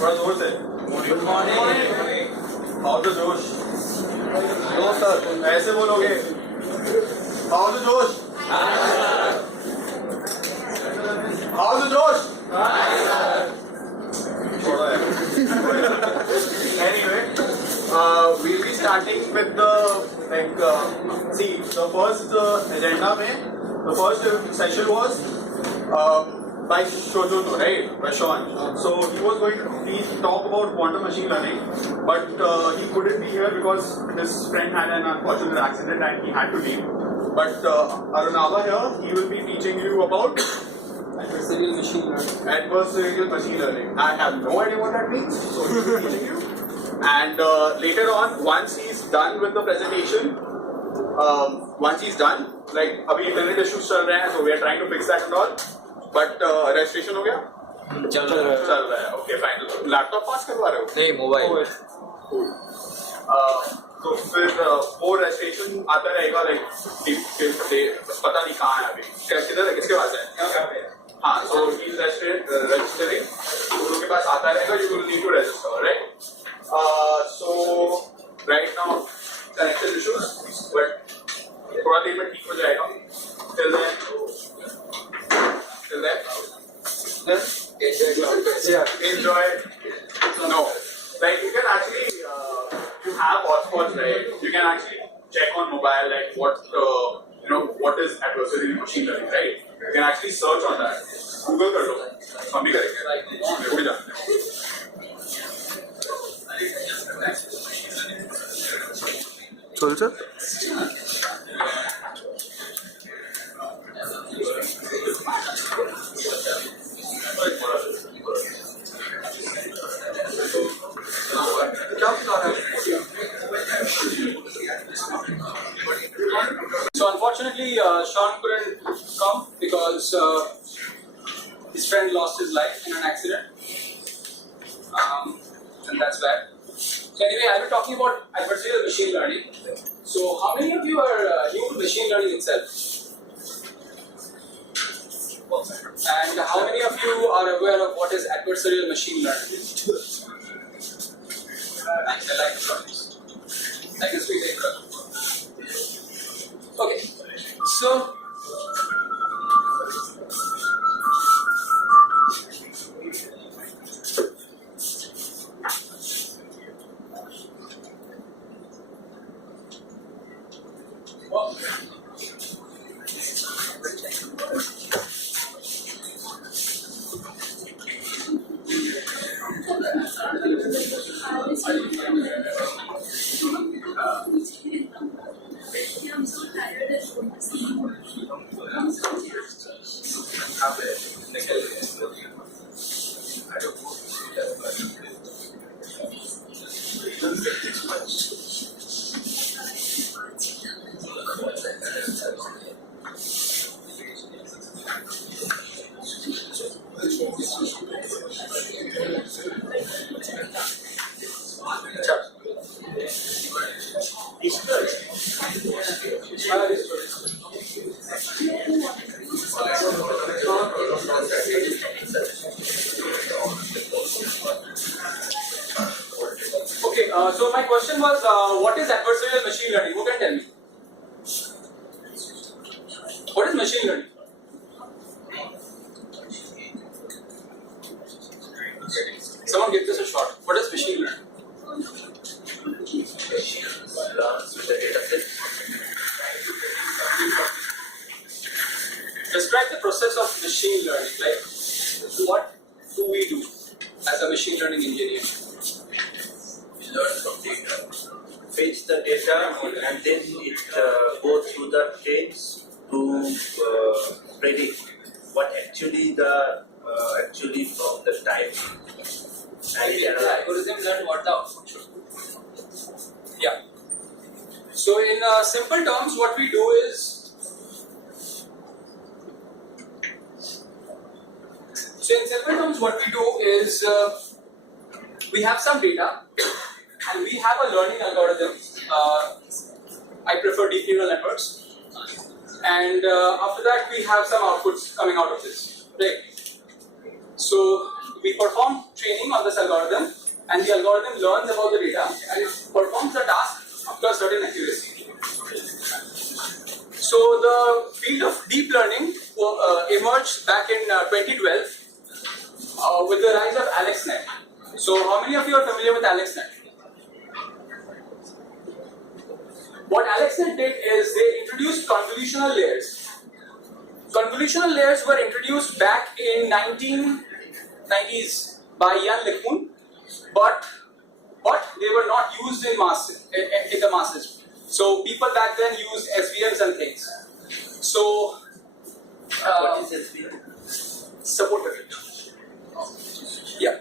थोड़ा जोर से. Good morning. How's the Josh? No sir. ऐसे बोलोगे. How's the Josh? How's the Josh? छोड़ा है. Anyway, we'll be starting with the see the first agenda में. The first session was by Shojono, right? By Sean. So he was going to please talk about quantum machine learning, but he couldn't be here because his friend had an unfortunate accident and he had to leave. But Arunava here, he will be teaching you about adversarial machine learning. Adversarial machine learning. I have no idea what that means, so he will be teaching you. And later on, once he's done with the presentation, once he's done, like अभी internet issues चल रहे हैं, so we are trying to fix that and all. But registration हो गया? चल रहा है. Okay, fine. Laptop पास करवा रहे हो? नहीं, मोबाइल. तो फिर वो registration आता रहेगा, like पता नहीं कहाँ है अभी. किधर है? किसके पास है? हाँ, so he's registering. उनके पास आता रहेगा. You will need to register, right? So right now connection issues, but थोड़ा देर में ठीक हो जाएगा. Till then, enjoy. No, like you can actually, you have hotspots, right? You can actually check on mobile, like what is adversarial machine learning, right? You can actually search on that. Google कर लो, हम भी करेंगे. वो भी जानते हैं. Sorry, sir. So unfortunately, Sean couldn't come because his friend lost his life in an accident, and that's bad. So anyway, I will be talking about adversarial machine learning. So how many of you are new to machine learning itself? And how many of you are aware of what is adversarial machine learning? I guess we take that. Okay, so so my question was, what is adversarial machine learning? Who can tell me? What is machine learning? Someone give this a shot. What is machine learning? Describe the process of machine learning. Like, what do we do as a machine learning engineer? Learn from data, fetch the data, and then it goes through the trains to predict what actually from the time. And the algorithm learn what the output should be. Yeah. So in simple terms, what we do is, we have some data and we have a learning algorithm. I prefer deep neural networks, and after that we have some outputs coming out of this, right? So we perform training on this algorithm, and the algorithm learns about the data and it performs the task up to a certain accuracy. So the field of deep learning emerged back in 2012 with the rise of AlexNet. So how many of you are familiar with AlexNet? What AlexNet did is they introduced convolutional layers. Convolutional layers were introduced back in 1990s by Jan LeCun, but they were not used in the masses. So people back then used SVMs and things. So What is SVM? support it. Yeah.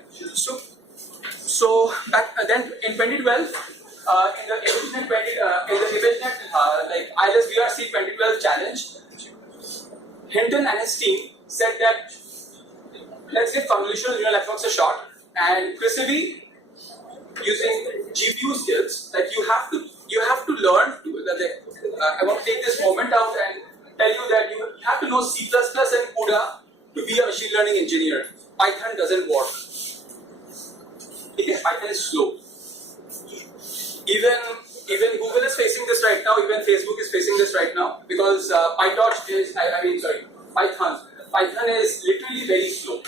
So back then in 2012, in the ImageNet like ILS VRC 2012 challenge, Hinton and his team said that let's give convolutional neural networks a shot, and Chrissy, using GPU skills, like you have to learn. I want to take this moment out and tell you that you have to know C++ and CUDA to be a machine learning engineer. Python doesn't work. Python is slow. Even Google is facing this right now. Even Facebook is facing this right now because Python is literally very slow.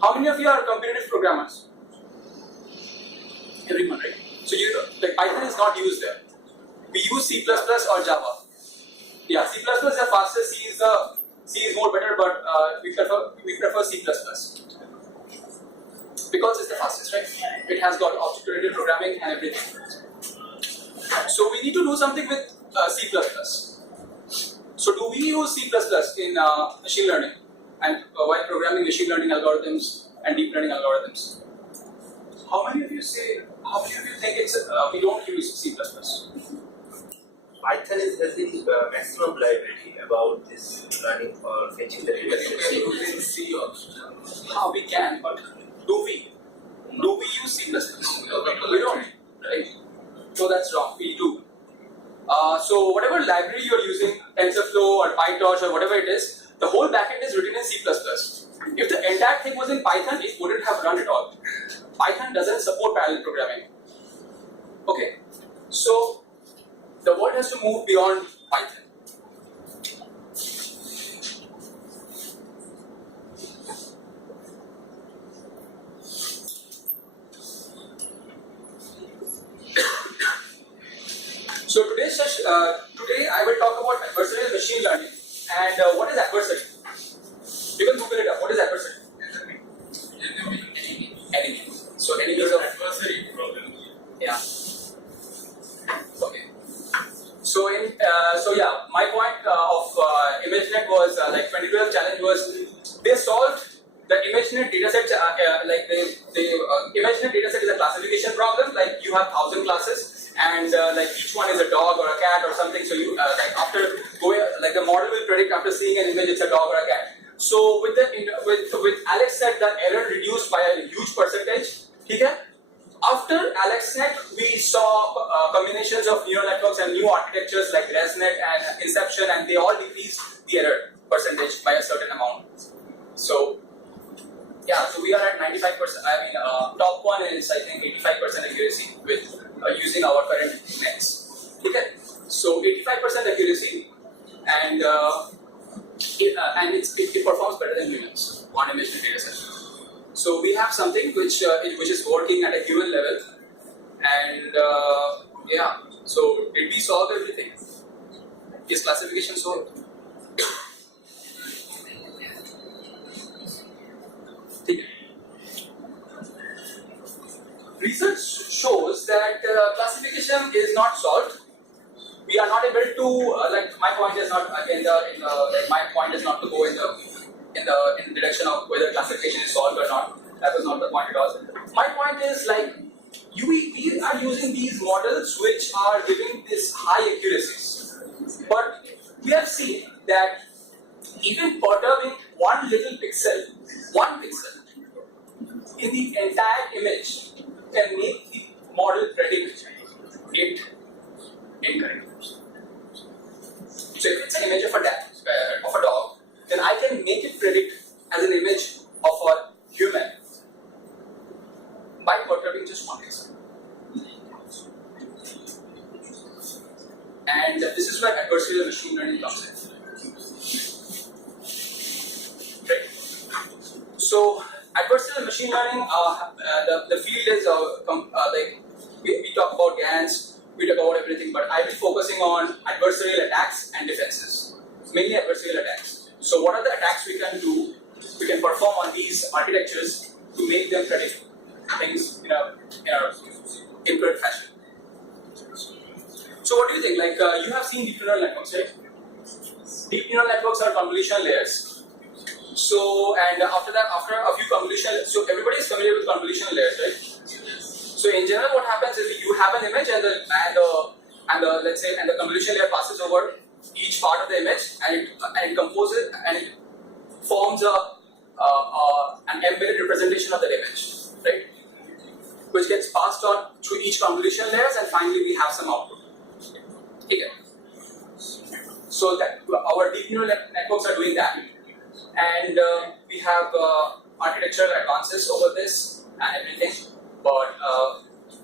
How many of you are competitive programmers? Everyone, right? So Python is not used there. We use C++ or Java. Yeah, C++ is the fastest. C is more better, but we prefer C++ because it's the fastest, right? It has got object-oriented programming and everything. So we need to do something with C++. So do we use C++ in machine learning and while programming machine learning algorithms and deep learning algorithms? How many of you think we don't use C++? Python is the maximum library about this learning or fetching the data. How we can, but do we use C++? We don't, right? So that's wrong. We do. So whatever library you're using, TensorFlow or PyTorch or whatever it is, the whole backend is written in C++. If the entire thing was in Python, it wouldn't have run at all. Python doesn't support parallel programming. Okay, so the world has to move beyond Python. So today I will talk about adversarial machine learning and what is adversary? You can Google it up. What is adversary? Enemy. So enemies of adversary problem. Yeah. Okay. So my point of ImageNet was like 2012 challenge was they solved the ImageNet dataset. ImageNet dataset is a classification problem. Like you have 1,000 classes. And like each one is a dog or a cat or something. So you after going the model will predict after seeing an image it's a dog or a cat. So with AlexNet the error reduced by a huge percentage. Okay? After AlexNet we saw combinations of neural networks and new architectures like ResNet and Inception, and they all decreased the error percentage by a certain amount. So yeah, so we are at 95%. Top one is I think 85% accuracy with using our current nets. Okay, so 85% accuracy, and it performs better than humans on ImageNet dataset. So we have something which is working at a human level, and yeah. So did we solve everything? Is classification solved? Research shows that classification is not solved. We are not able to my point is not my point is not to go in the direction of whether classification is solved or not. That was not the point at all. My point is we are using these models which are giving this high accuracies, but we have seen that even perturbing one pixel in the entire image can make the model predict it incorrect. So if it's an image of a dog, then I can make it predict as an image of a human adversarial machine learning comes in. Right. So adversarial machine learning, the field is like we talk about GANs, we talk about everything, but I've been focusing on adversarial attacks and defenses, mainly adversarial attacks. So what are the attacks we can do? We can perform on these architectures to make them predict things in a incorrect fashion. So what do you think? Like you have seen deep neural networks, right? Deep neural networks are convolutional layers. So and after that, after a few convolutional, so everybody is familiar with convolutional layers, right? So in general, what happens is you have an image and the let's say and the convolution layer passes over each part of the image and it composes and it forms an embedded representation of that image, right? Which gets passed on through each convolution layers and finally we have some output. Okay. So that our deep neural networks are doing that, and we have architectural advances over this and everything. But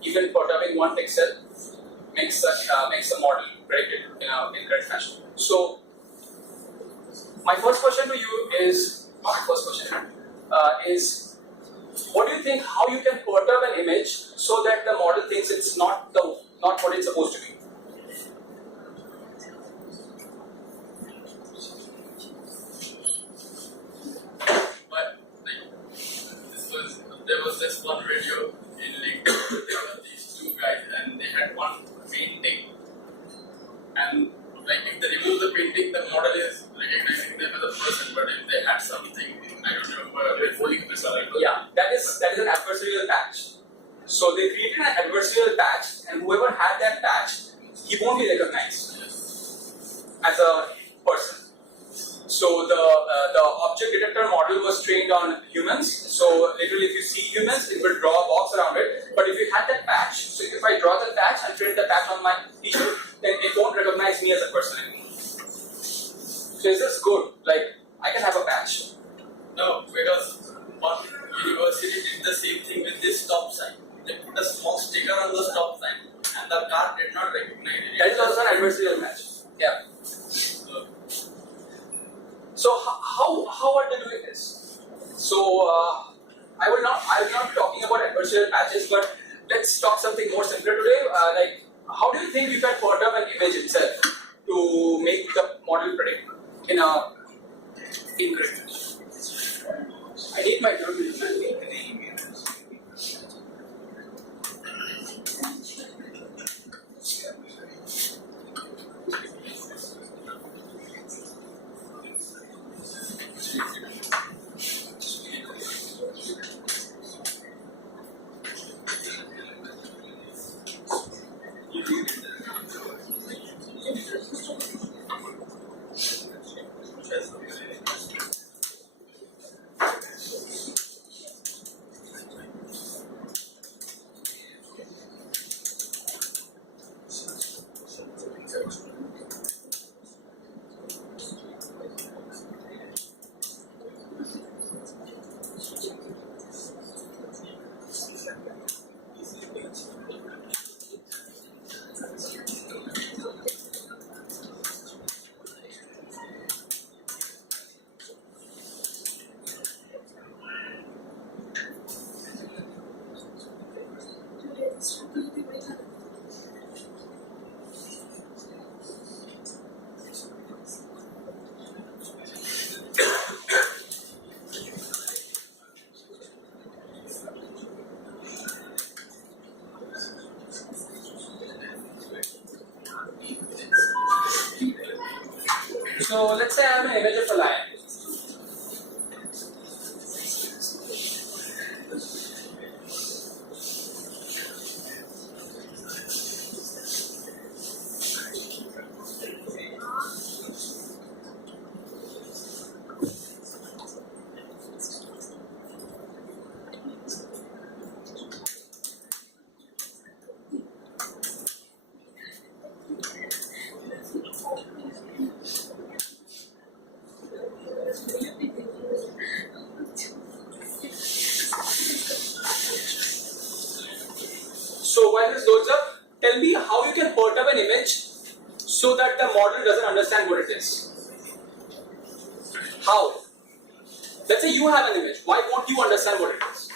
even perturbing one pixel makes the model predicted in correct fashion. So my first question to you is, what do you think? How you can perturb an image so that the model thinks it's not what it's supposed to be? There was this one video in LinkedIn. There were these two guys, and they had one painting. And like if they remove the painting, the model is recognizing them as a person. But if they had something, I don't remember, like holding this or yeah, that is an adversarial patch. So they created an adversarial patch, and whoever had that patch, he won't be recognized as a person. So the object detector model was trained on humans. So literally, if you see humans, it will draw a box around it. But if you had that patch, so if I draw the patch and print the patch on my t-shirt, then it won't recognize me as a person anymore. So is this good? Like I can have a patch? No, because one university did the same thing with this stop sign. They put a small sticker on the stop sign, and the car did not recognize it. That is also an adversarial patch. Yeah. So how are they doing this? So I will not be talking about adversarial patches, but let's talk something more simpler today. Like how do you think you can perturb an image itself to make the model predict in a incorrect fashion? I need my terminal. So let's say I have an image of a lion. So while this loads up, tell me how you can perturb an image so that the model doesn't understand what it is? How? Let's say you have an image. Why won't you understand what it is?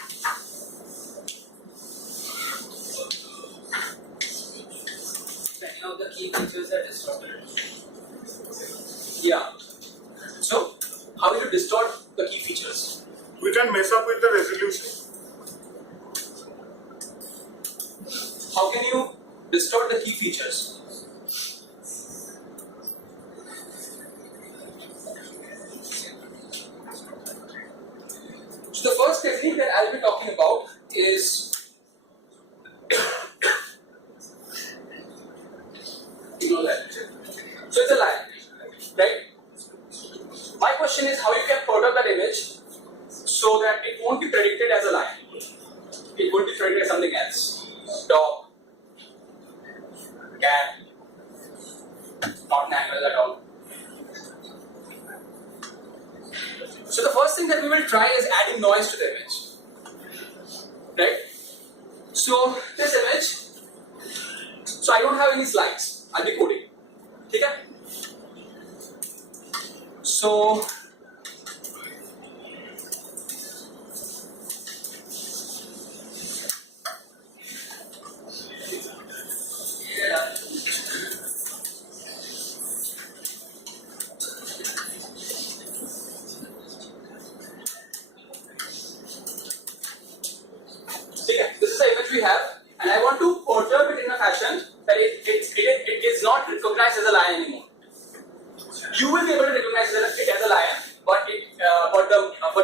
Many of the key features are distorted. Yeah. So, how will you distort the key features? We can mess up with the resolution. How can you distort the key features? So the first technique that I'll be talking about is so it's a line, right? My question is how you can perturb that image so that it won't be predicted as a line. It would be predicted as something else. Dog, cat, not an animal at all. So the first thing that we will try is adding noise to the image, right? So this image, so I don't have any slides, I'll be coding, okay? So this is the image we have, and I want to perturb it in a fashion that it is not recognized as a lion anymore. You will be able to recognize it as a lion, but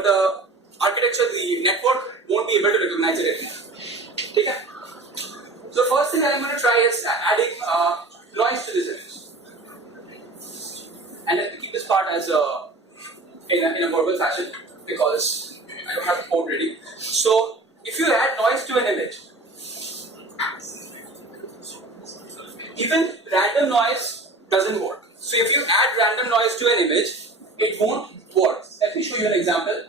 the architecture, the network won't be able to recognize it anymore. Okay? So first thing that I'm going to try is adding noise to this image, and let me keep this part as in a verbal fashion because I don't have the code ready. So if you add noise to an image, even random noise doesn't work. So if you add random noise to an image, it won't work. Let me show you an example.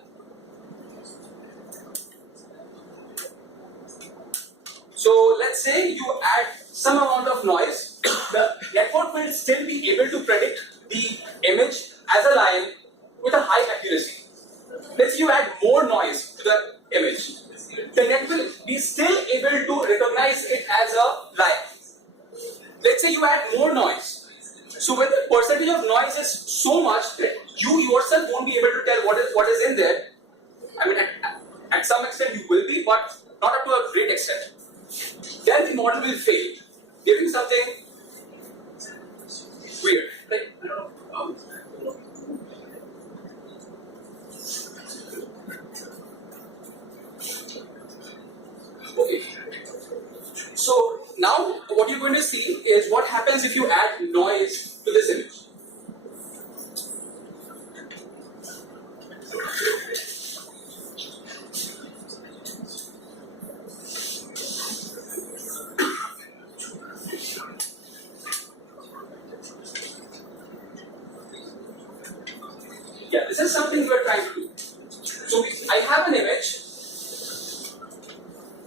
So let's say you add some amount of noise, the network will still be able to predict the image as a lion with a high accuracy. Let's say you add more noise to the image, the net will be still able to recognize it as a lion. Let's say you add more noise. So when the percentage of noise is so much that you yourself won't be able to tell what is in there. I mean, at some extent you will be, but not up to a great extent. Then the model will fail, giving something weird. Like, I don't know. Okay. So now what you're going to see is what happens if you add noise to this image. Yeah, this is something we're trying to do. So I have an image.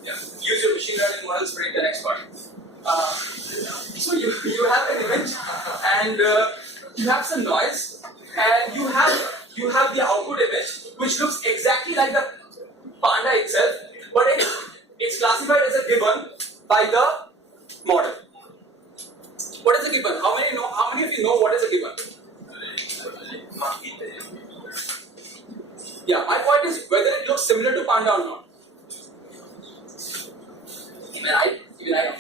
Yeah, use your machine learning models, predict the next part. So you have an image and you have some noise, and you have the output image which looks exactly like the panda itself, but it's classified as a gibbon by the model. What is a gibbon? How many of you know what is a gibbon? Yeah, my point is whether it looks similar to panda or not. Even I don't.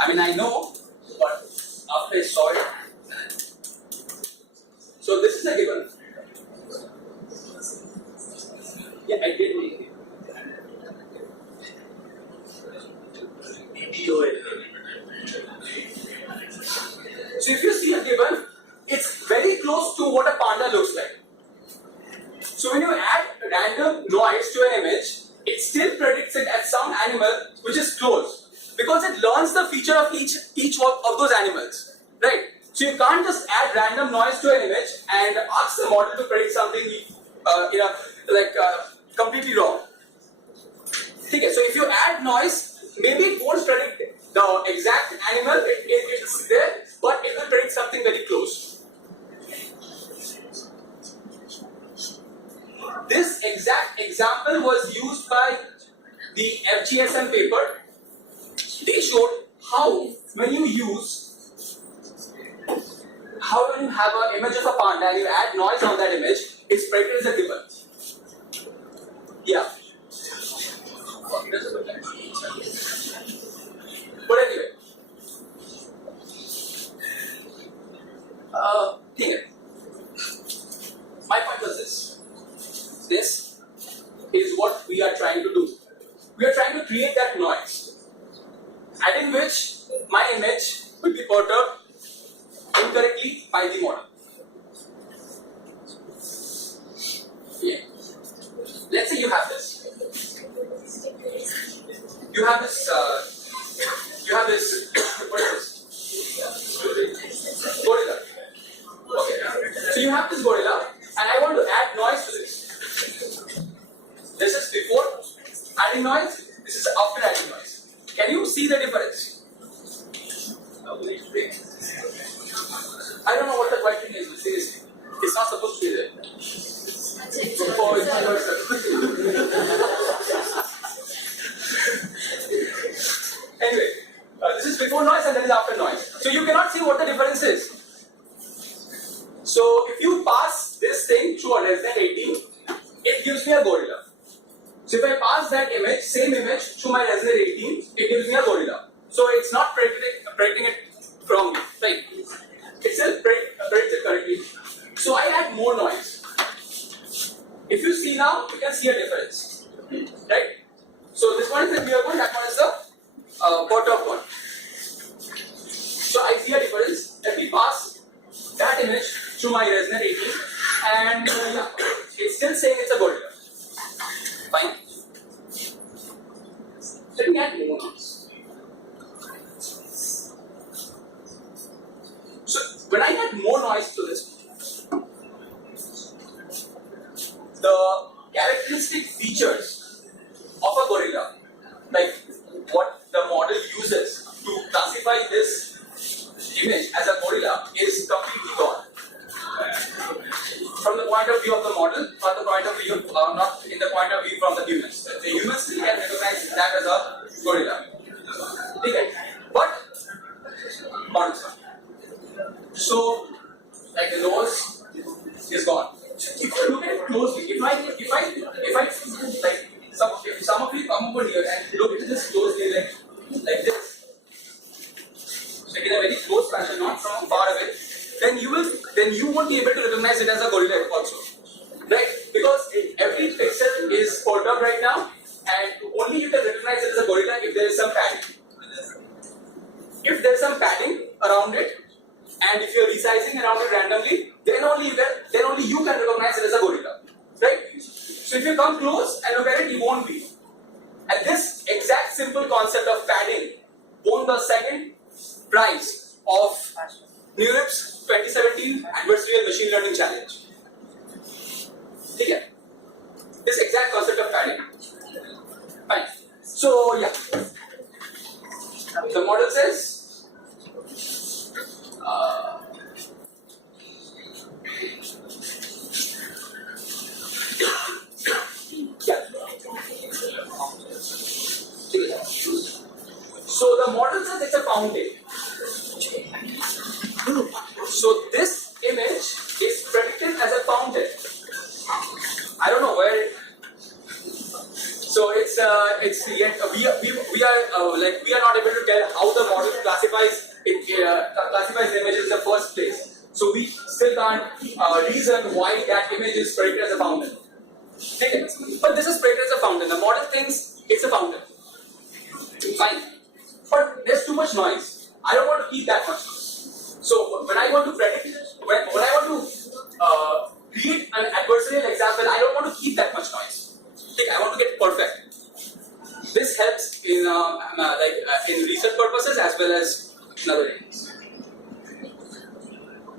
I mean, I know, but after I saw it, so this is a given. Yeah, I did. So if you see a given, it's very close to what a panda looks like. So when you add random noise to an image, it still predicts it as some animal which is close, because it learns the feature of each of those animals, right? So you can't just add random noise to an image and ask the model to predict something completely wrong. Okay, so if you add noise, maybe it won't predict the exact animal, it's there, but it will predict something very close. This exact example was used by the FGSM paper. They showed how when you have an image of a panda and you add noise on that image, it's predicted as a gibbon. Yeah. But anyway, my point was this. This is what we are trying to do. We are trying to create that noise, and in which my image will be perturbed incorrectly by the model. Yeah. Let's say you have this. You have this. What is this? Gorilla. Okay. So you have this gorilla, and I want to add noise to this. This is before adding noise. This is after adding noise. Can you see the difference? I don't know what the question is, but seriously, it's not supposed to be there. Oh, it's anyway, this is before noise and then is after noise. So you cannot see what the difference is. So if you pass this thing through a less than 18, it gives me a gorilla. So if I pass that image, same image, through my less than 18, it gives me a gorilla. So it's not predicting it wrongly, right? It still predicts it correctly. So I add more noise. If you see now, you can see a difference, right? So this one is the clear one, that one is the perturbed one. So I see a difference. Let me pass that image through my resonant 18, and it's still saying it's a gorilla. Fine. Let me add more noise. So when I add more noise to this, the characteristic features of a gorilla, like what the model uses to classify this image as a gorilla, is completely gone. From the point of view of the model, not the point of view, not in the point of view from the humans. The humans still can recognize that as a gorilla. Okay. But models not. So, like the nose is gone. If you look at it closely, if some of you come over here and look at this closely, like this, like in a very close fashion, not from far away, then you won't be able to recognize it as a gorilla also, right? Because every pixel is perturbed right now, and only you can recognize it as a gorilla if there is some padding. If there is some padding around it, and if you are resizing around it randomly, then only you can recognize it as a gorilla, right? So if you come close and look at it, you won't be. And this exact simple concept of padding won the second prize of NeurIPS 2017 Adversarial Machine Learning Challenge. Okay. This exact concept of padding. Fine. So yeah, the model says. So the model says it's a fountain. So this image is predicted as a fountain. I don't know where. So it's yet we are not able to tell how the model classifies the image in the first place. So we still can't reason why that image is predicted as a fountain. Okay. But this is predicted as a fountain. The model thinks it's a fountain. Fine. But there's too much noise. I don't want to keep that much noise. So when I want to predict, when I want to create an adversarial example, I don't want to keep that much noise. Okay, I want to get perfect. This helps in in research purposes as well as other things.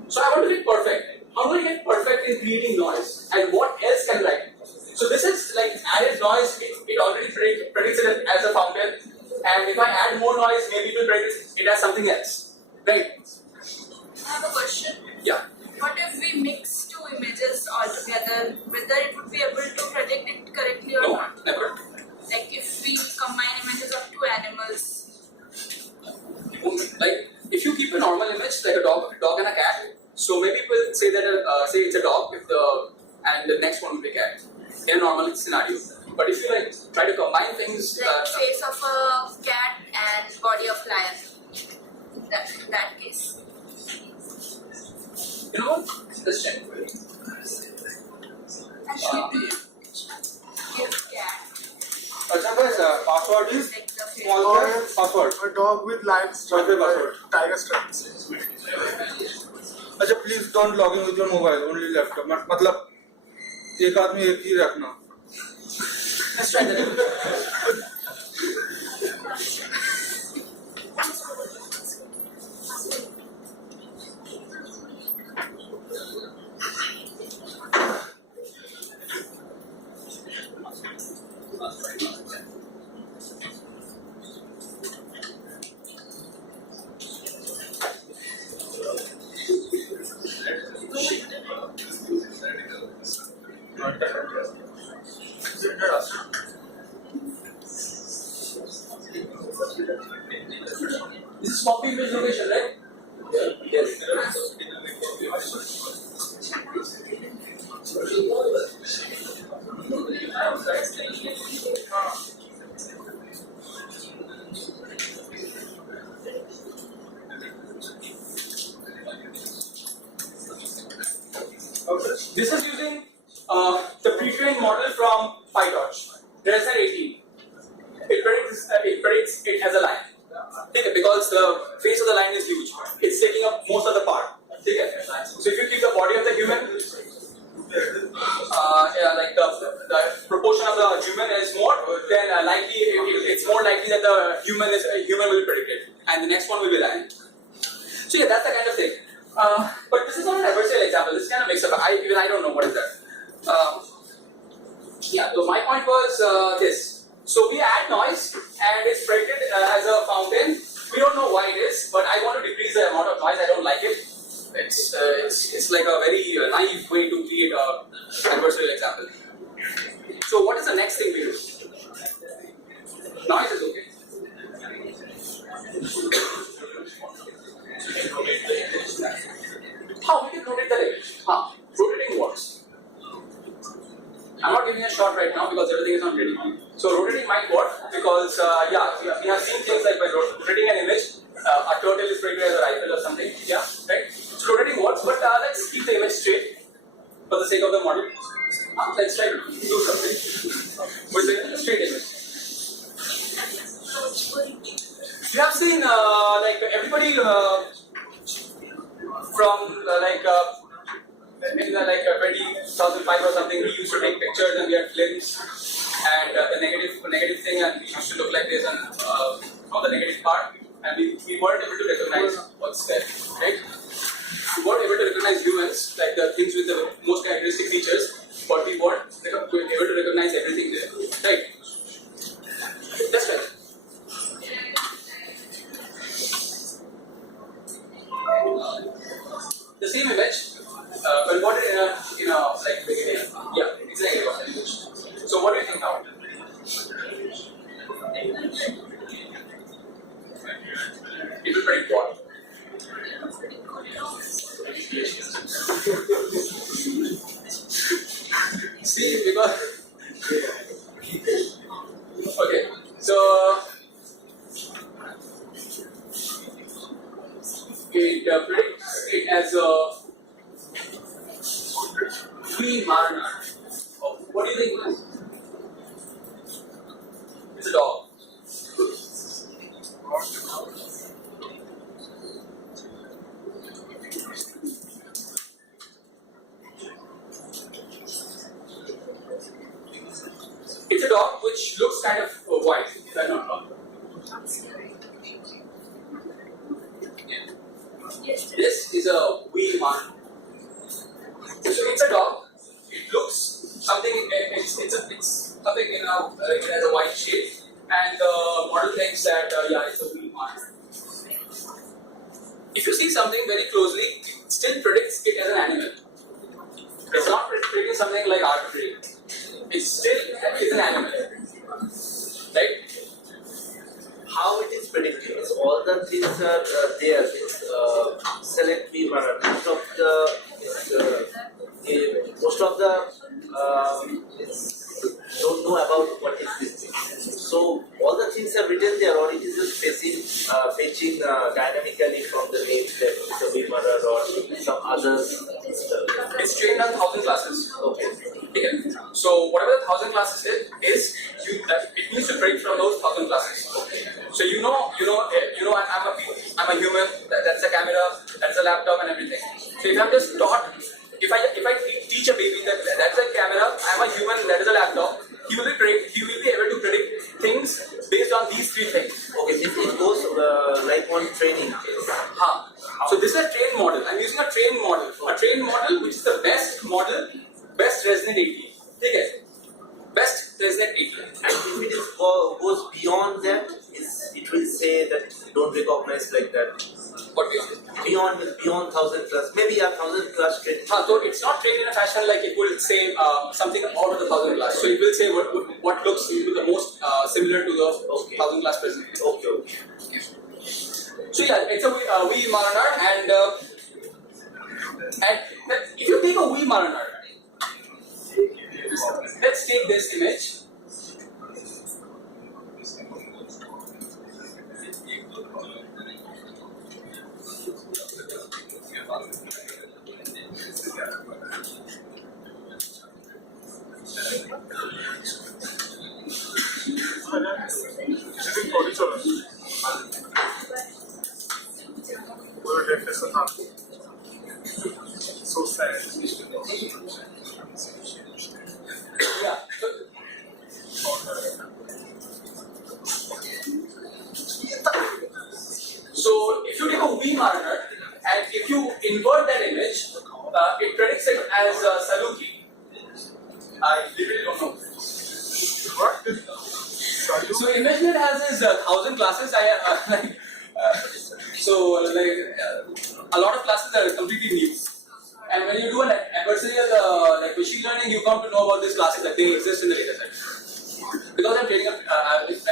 So I want to get perfect. How do I get perfect in creating noise? And what else can I do? So this is like added noise. It already predicts it as a fountain. And if I add more noise, maybe it will predict it as something else, right? I have a question. Yeah. What if we mix two images all together? Whether it would be able to predict it correctly or No, not? never. Like if we combine images of two animals. Like if you keep a normal image like a dog and a cat, so maybe people say that say it's a dog and the next one will be cat in a normal scenario. But if you like try to combine things, Like face of a cat and body of lion. That case. you know what? Let's check. Actually, give cat. अच्छा guys, password is Like the face. small cap password. A dog with lion stripes, Okay, password. tiger stripes. अच्छा please don't log in with your mobile, only laptop. मतलब एक आदमी एक ही रखना. Let's try that. This is copy image location, right? Yes. This is using the pre-trained model from PyTorch. DSC 18. It predicts it as a line. Okay, because the face of the line is huge. It's taking up most of the part. Okay. So if you keep the body of the human, like the proportion of the human is more, then it's more likely that the human will predict it, and the next one will be lion. So yeah, that's the kind of thing. But this is not an adversarial example. This is kind of mixed up. I don't know what is that. Yeah. So my point was this. So we add noise and it's predicted as a fountain. We don't know why it is, but I want to decrease the amount of noise. I don't like it. It's like a very naive way to create a adversarial example. So what is the next thing we do? Noise is okay. How we can rotate the image? Rotating works. I'm not giving a shot right now because everything is not ready. So rotating might work because we have seen things like by rotating an image, a turtle is predicted as a rifle or something. Yeah, right. So rotating works, but let's keep the image straight for the sake of the model. Let's try to do something with the straight image. You have seen like everybody from in like 2005 or something, we used to take pictures and we had films, and the negative thing, and we used to look like this, and the negative part, and we weren't able to recognize what's there, right? We weren't able to recognize humans, like the things with the most characteristic features, but we weren't able to recognize everything there, right? That's right. The same image. Converted in a like beginning. Yeah, exactly what I image. So what do you think now? It will predict what? See, because okay, so it predicts it as a free man. Oh, what do you think it is? It's a dog. It's a dog which looks kind of white, if I'm not wrong. This is a wee man. So it's a dog. It looks something. It's something it has a white shade, and the model thinks that it's a wee man. if you see something very closely, it still predicts it as an animal. It's not predicting something like arbitrary. It still is an animal, right? How it is predicted is all the things are there. Select V manner. Most of the don't know about what is this. So all the things are written there, or it is just fetching dynamically from the name that it's a V manner or some others. It's trained on 1,000 classes. Okay. Okay. So whatever the 1,000 classes is it needs to predict from those 1,000 classes. So I'm a human. That's a camera. That's a laptop and everything. So if I'm just taught, if I teach a baby that that's a camera, I'm a human. That is a laptop. He will be able to predict things based on these three things. Okay. It goes like one training. So this is a trained model. I'm using a trained model. A trained model which is the best model, best resonant 80. Okay. Best resonant 80. And if it is goes beyond that, it will say that don't recognize like that. What beyond? Beyond 1,000 class, maybe a 1,000 class training. So it's not trained in a fashion like it will say something out of the 1,000 class. So it will say what looks the most similar to the 1,000 class present. Okay. So yeah, it's a V Maranar, and if you take a V Maranar, let's take this image. So sad. Yeah. So if you take a V Mariner and if you invert that image, it predicts it as Saluki. I literally don't know. What? So imagine it has his 1,000 classes. A lot of classes are completely new. And when you do an adversarial machine learning, you come to know about these classes that they exist in the data set. Because I'm training I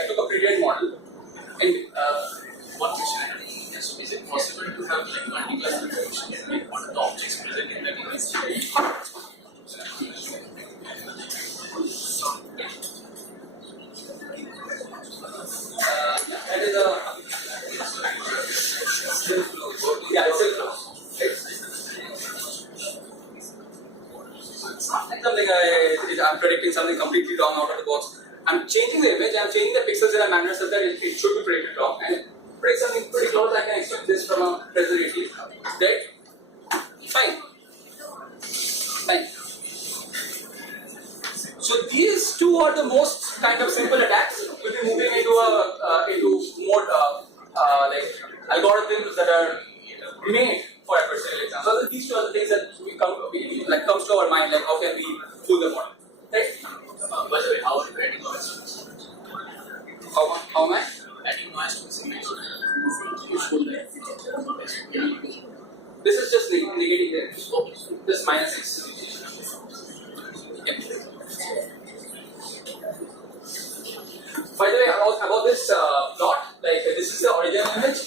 took a pre-trained model. And One question I have is it possible to have like multi-class information in one of the objects present in the image? that is a still flow. Yeah, it's still flow. I'm predicting something completely wrong out of the box. I'm changing the image, I'm changing the pixels in a manner so that it should be predicted wrong. And predict something pretty close, I can expect this from a present. Right? Fine. So these two are the most kind of simple attacks. We'll be moving into more algorithms that are made for adversarial exams. So these two are the things that comes to our mind, like how can we fool the model, right? By the way, how are you adding noise? How am I? Adding noise to this image. This is just negating there. This minus 6. Okay. By the way, about this plot, this is the original image,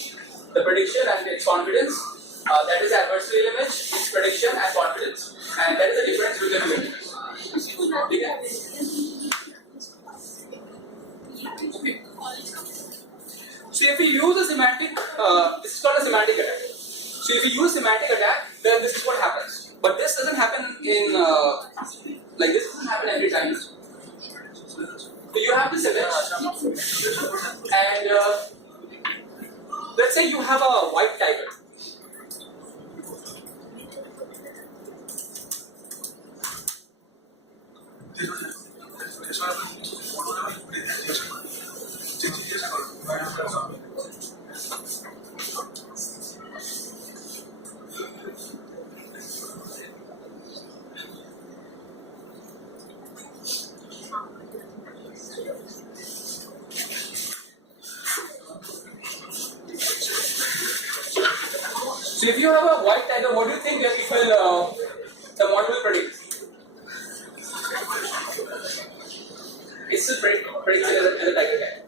the prediction and its confidence. That is the adversarial image, its prediction and confidence. And that is the difference between the two images. Okay. So if we use a semantic, this is called a semantic attack. So if you use semantic attack, then this is what happens. But this doesn't happen in, this doesn't happen every time. So you have this image, and let's say you have a white tiger. So if you have a white tiger, what do you think that it will, the model will predict? It still predicts it as a tiger cat.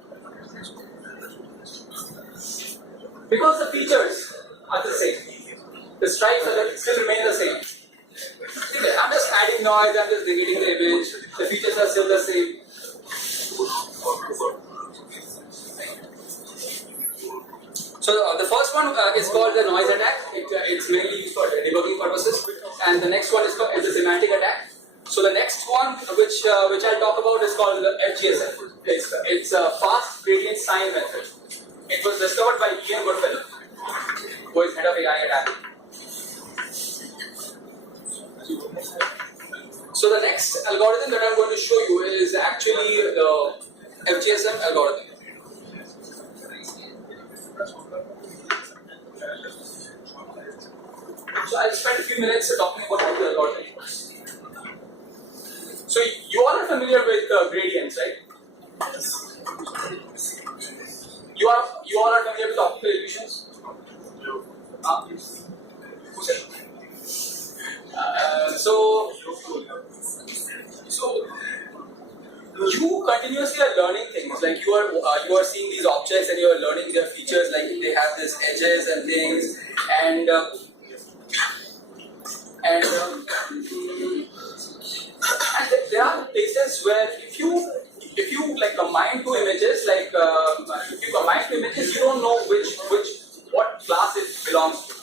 Because the features are the same. The stripes still remain the same. I'm just adding noise, I'm just deleting the image, the features are still the same. So the first one is called the noise attack. It's mainly used for debugging purposes, and the next one is the semantic attack. So the next one, which I'll talk about, is called the FGSM. It's a fast gradient sign method. It was discovered by Ian Goodfellow, who is head of AI attack. So the next algorithm that I'm going to show you is actually the FGSM algorithm. So I'll spend a few minutes talking about how the algorithm works. So you all are familiar with gradients, right? You all are familiar with optical illusions? Who said? So you continuously are learning things, like you are seeing these objects and you are learning their features, like they have these edges and things, and there are places where if you like combine two images, you don't know what class it belongs to.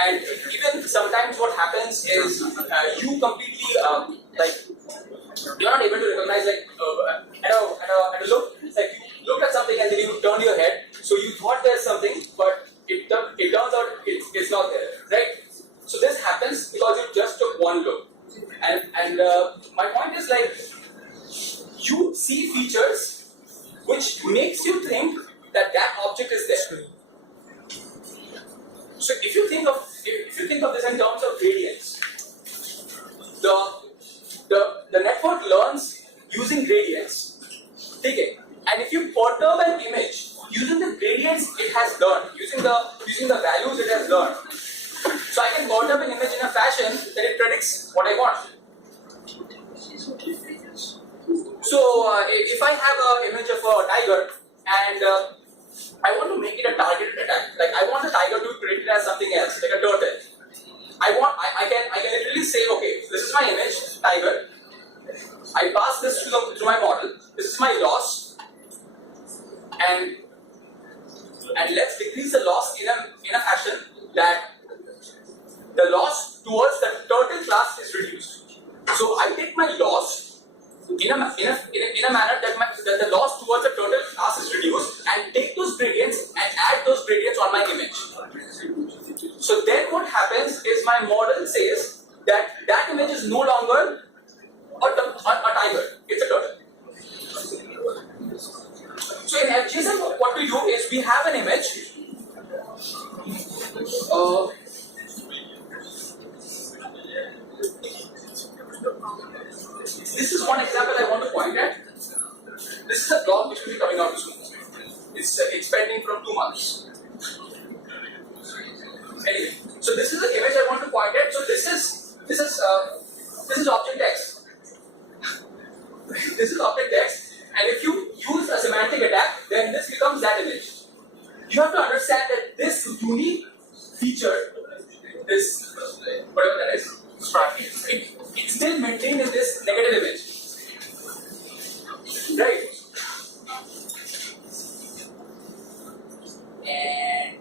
And even sometimes what happens is you completely you're not able to recognize, like at a look, like you looked at something and then you turned your head, so you thought there's something, but it turns out it's not there, right? So this happens because you just took one look. And my point is, like, you see features which makes you think that object is there. So if you think of this in terms of gradients, the network learns using gradients. Okay? And if you perturb an image using the gradients it has learned, using the values it has learned, so I can perturb an image in a fashion that it predicts what I want. So if I have an image of a tiger and I want to make it a targeted attack, like I want the tiger to be predicted as something else, like a turtle. I can literally say, okay, this is my image, tiger. I pass this to my model. This is my loss, and let's decrease the loss in a fashion that the loss towards the turtle class is reduced. So I take my loss in a manner that the loss towards the turtle class is reduced, and take those gradients and add those gradients on my image. So then what happens is my model says that image is no longer a tiger, it's a turtle. So in FGSM, what we do is we have an image. This is one example I want to point at. This is a blog which will be coming out soon. It's pending from 2 months. Anyway, so this is the image I want to point at. So this is object X. This is object X, and if you use a semantic attack, then this becomes that image. You have to understand that this unique feature, this whatever that is, it's still maintained in this negative image, right? And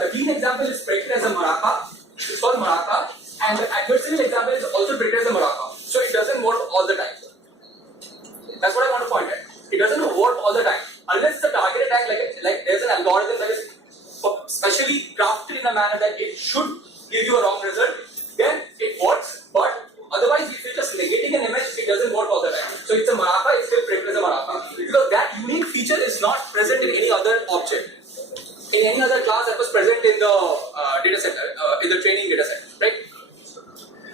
the clean example is predicted as a maraca. It's called maraca, and the adversarial example is also predicted as a maraca. So it doesn't work all the time. That's what I want to point at. It doesn't work all the time unless the target attack, like there's an algorithm that is specially crafted in a manner that it should give you a wrong result. Then it works, but otherwise, if you're just negating an image, it doesn't work all the time. So it's a maraca. It's still predicted as a maraca because that unique feature is not present in any other object, in any other class that was present in the data set, in the training data set, right?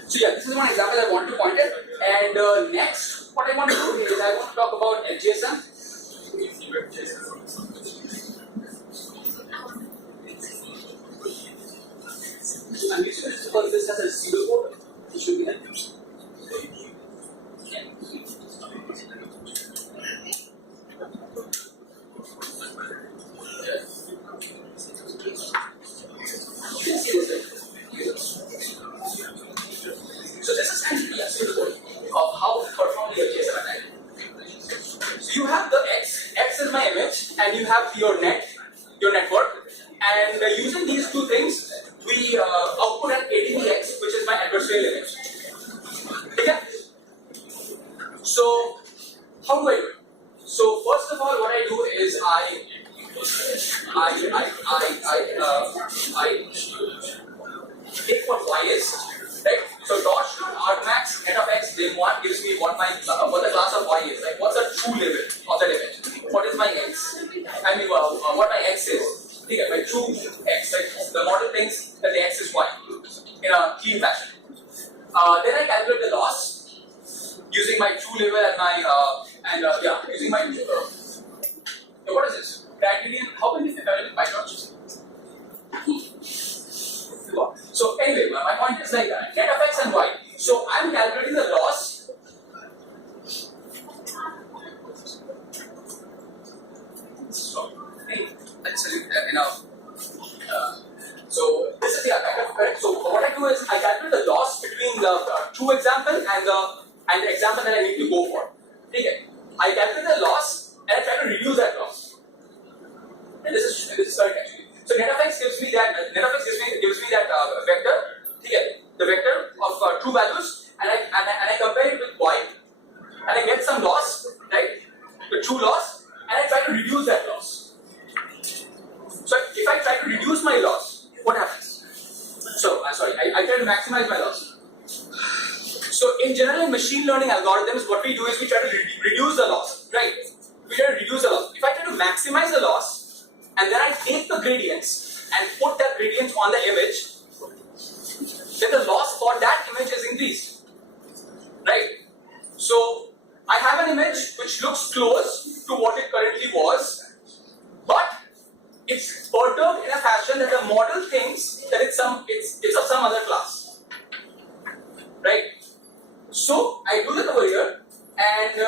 So yeah, this is one example I want to point at. And next, what I want to do is I want to talk about FGSM. I'm using this because this has a single port. It should be there. So this is actually a symbol of how to perform your JSON attack. So you have the X is my image, and you have your network, and using these two things, we output an ADX, which is my adversarial image. Okay? So how do I do it? So first of all, what I do is I take what Y is, right? So dot argmax net of X dim 1 gives me what the class of Y is, like what's the true level of that image? What is my X? I mean what my X is. Okay, my true X, like the model thinks that the X is Y in a clean fashion. Then I calculate the loss using my true level and my using my what is this? Criterion. How many my notes? So anyway, my point is like net of X and Y. So I'm calculating the loss. So this is the kind of correct. So what I do is I calculate the loss between the true example and the example that I need to go for. Okay. I calculate the loss and I try to reduce that loss. And this is correct actually. So net of X gives me that vector. Okay. The vector of true values, and I compare it with Y, and I get some loss, right? The true loss, and I try to reduce that loss. So if I try to reduce my loss, what happens? So I try to maximize my loss. So in general, in machine learning algorithms, what we do is we try to reduce the loss, right? We try to reduce the loss. If I try to maximize the loss, and then I take the gradients and put that gradients on the image, then the loss for that image is increased, right? So I have an image which looks close to what it currently was, but it's perturbed in a fashion that the model thinks that it's of some other class, right? So I do that over here, and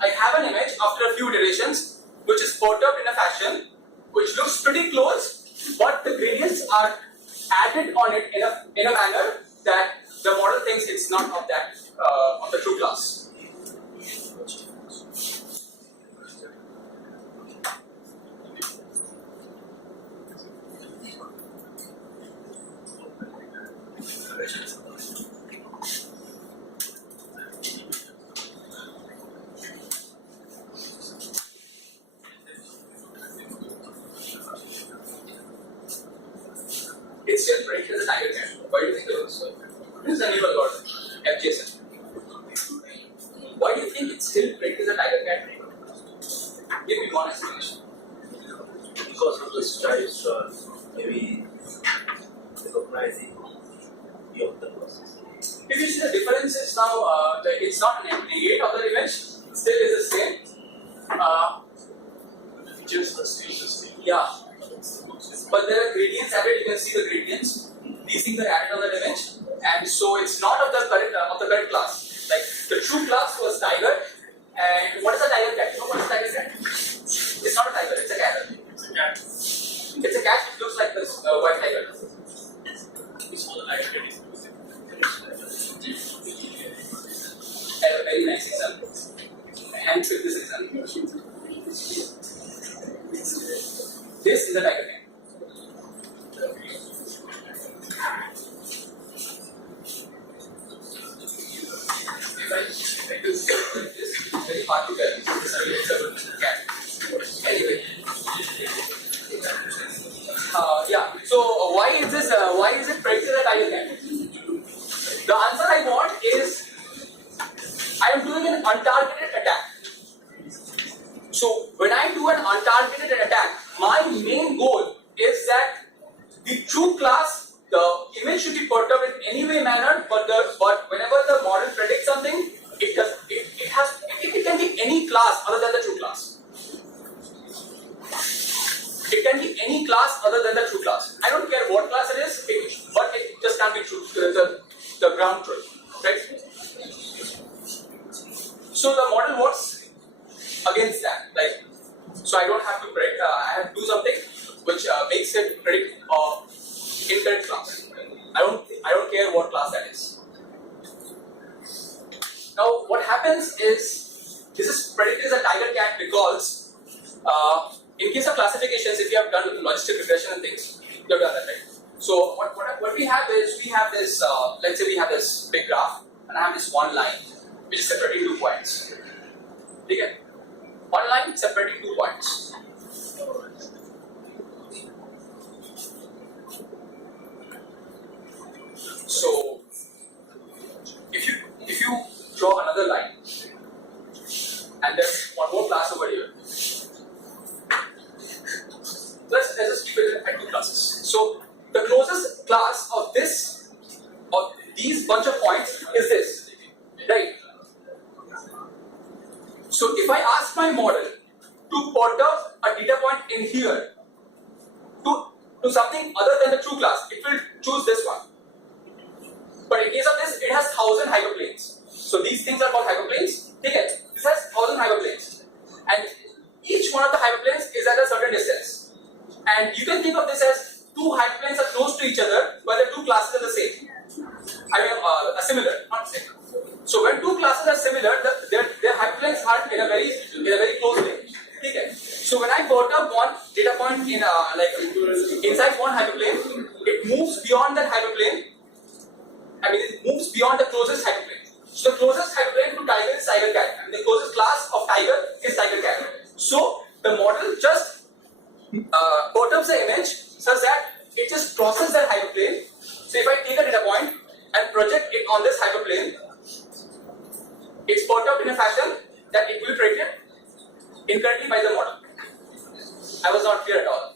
I have an image after a few iterations which is perturbed in a fashion which looks pretty close, but the gradients are added on it in a manner that the model thinks it's not of that of the true class. It's still predicted as a tiger cat. Why do you think it was? This is a new algorithm, FJSON. Why do you think it's still predicted as a tiger cat? Give me one explanation. Because of the stripes or maybe recognizing beyond the process. If you see the difference is now, it's not an negate of the image, it still is the same. Just the same. Yeah. But there are gradients added, you can see the gradients. These things are added on that image, and so it's not of the correct class. Like the true class was tiger, and what is a tiger cat? You know what is a tiger cat? It's not a tiger, it's a cat. It's a cat. It's a cat which looks like this white tiger. It's all the tiger cat is A very nice example. And with this example. This is a tiger cat. It's very hard to tell. It's a cat. Anyway. So why is this? Why is it predicted as a tiger cat? The answer I want is I am doing an untargeted attack. So when I do an untargeted attack, my main goal is that the true class, the image should be perturbed in any way manner, but whenever the model predicts something, it can be any class other than the true class. It can be any class other than the true class. I don't care what class it is, but it just can't cannot be true, the ground truth, right? So the model works against that. Like, so I don't have to predict. I have to do something which makes it predict incorrect class. I don't care what class that is. Now what happens is this is predicted as a tiger cat because in case of classifications, if you have done logistic regression and things, you have done that, right? So what we have is we have this. Let's say we have this big graph, and I have this one line which is separating 2 points. Okay? One line separating 2 points. So if you draw another line and there's one more class over here, let's just keep it at 2 classes. So the closest class of these bunch of points is this, right? So if I ask my model to perturb a data point in here to something other than the true class, it will choose this one. But in case of this, it has 1000 hyperplanes. So these things are called hyperplanes. Okay? This has 1000 hyperplanes. And each one of the hyperplanes is at a certain distance. And you can think of this as 2 hyperplanes are close to each other, but the 2 classes are the same. Similar, not same. So when 2 classes are similar, their hyperplanes are in a very close range. Okay? So when I perturb one data point in inside one hyperplane, it moves beyond that hyperplane. It moves beyond the closest hyperplane. So the closest hyperplane to tiger is tiger cat. And the closest class of tiger is tiger cat. So the model just perturbs the image such that it just crosses that hyperplane. So if I take a data point and project it on this hyperplane, it's perturbed in a fashion that it will be predicted incorrectly by the model. I was not clear at all.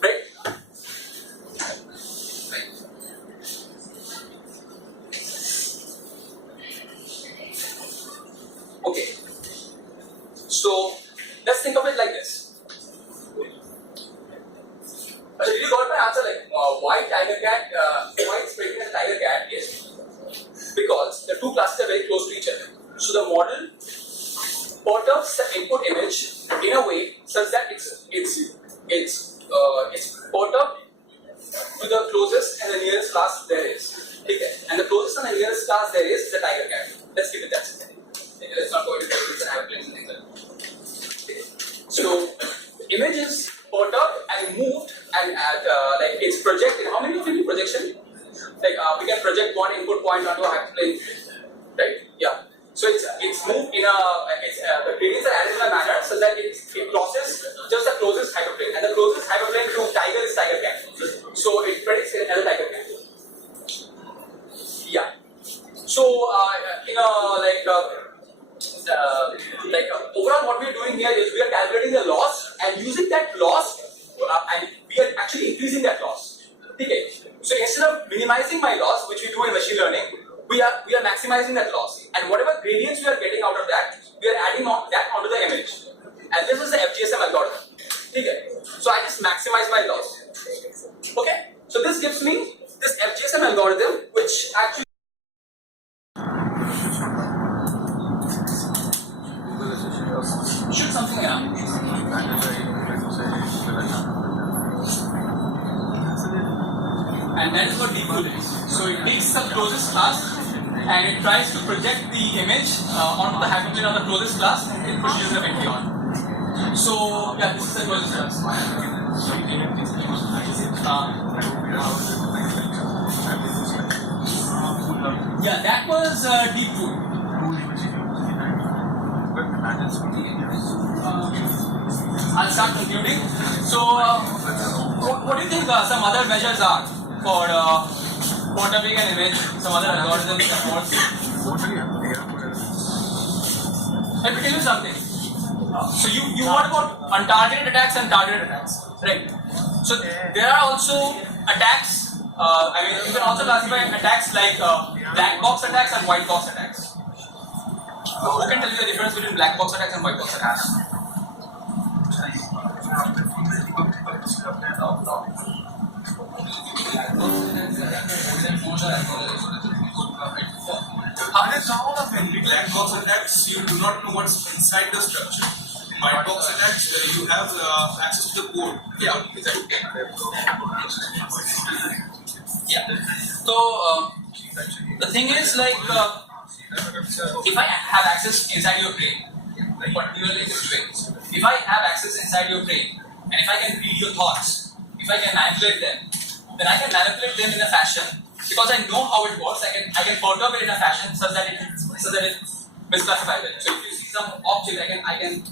Right? Okay. So let's think of it like this. Did you got my answer? Why tiger cat? Why it's predicting as tiger cat? Yes, because the 2 classes are very close to each other. So the model perturbs the input image in a way such that it's perturbed to the closest and the nearest class there is. Okay. And the closest and the nearest class there is the tiger cat. Let's keep it that simple. Okay, let's not go into details and have planes and things like that. Okay. So the image is perturbed and moved and it's projected. How many of you do projection? We can project one input point onto a hyperplane, right? Yeah. So it's moved in the gradients are added in a manner so that it crosses just the closest hyperplane, and the closest hyperplane to tiger is tiger cat. So it predicts it as a tiger cat. Yeah. So overall, what we are doing here is we are calculating the loss and using that loss, and we are actually increasing that loss. Okay. So instead of minimizing my loss, which we do in machine learning, we are maximizing that loss, and whatever gradients we are getting out of that, we are adding that onto the image. And this is the FGSM algorithm. Okay. So I just maximize my loss. Okay. So this gives me this FGSM algorithm, which actually should something around. And that is what deep food is. So it takes the closest class and it tries to project the image onto the hyperplane of the closest class and it pushes it a bit beyond. So yeah, this is the closest class. Yeah, that was deep food. I'll start concluding. So, what do you think some other measures are for perturbing an image? Some other algorithms and modes? Let me tell you something. So, you heard about untargeted attacks and targeted attacks, right? So, there are also attacks. You can also classify attacks like black box attacks and white box attacks. Who can tell you the difference between black box attacks and white box attacks? And it's all of it. Black box attacks, you do not know what's inside the structure. White box attacks, you have access to the code. Yeah, exactly. Yeah. So the thing is like if I have access inside your brain, particularly this brain, if I have access inside your brain and if I can read your thoughts, if I can manipulate them, then I can manipulate them in a fashion because I know how it works. I can perturb it in a fashion such that it misclassifies it. So if you see some object, I can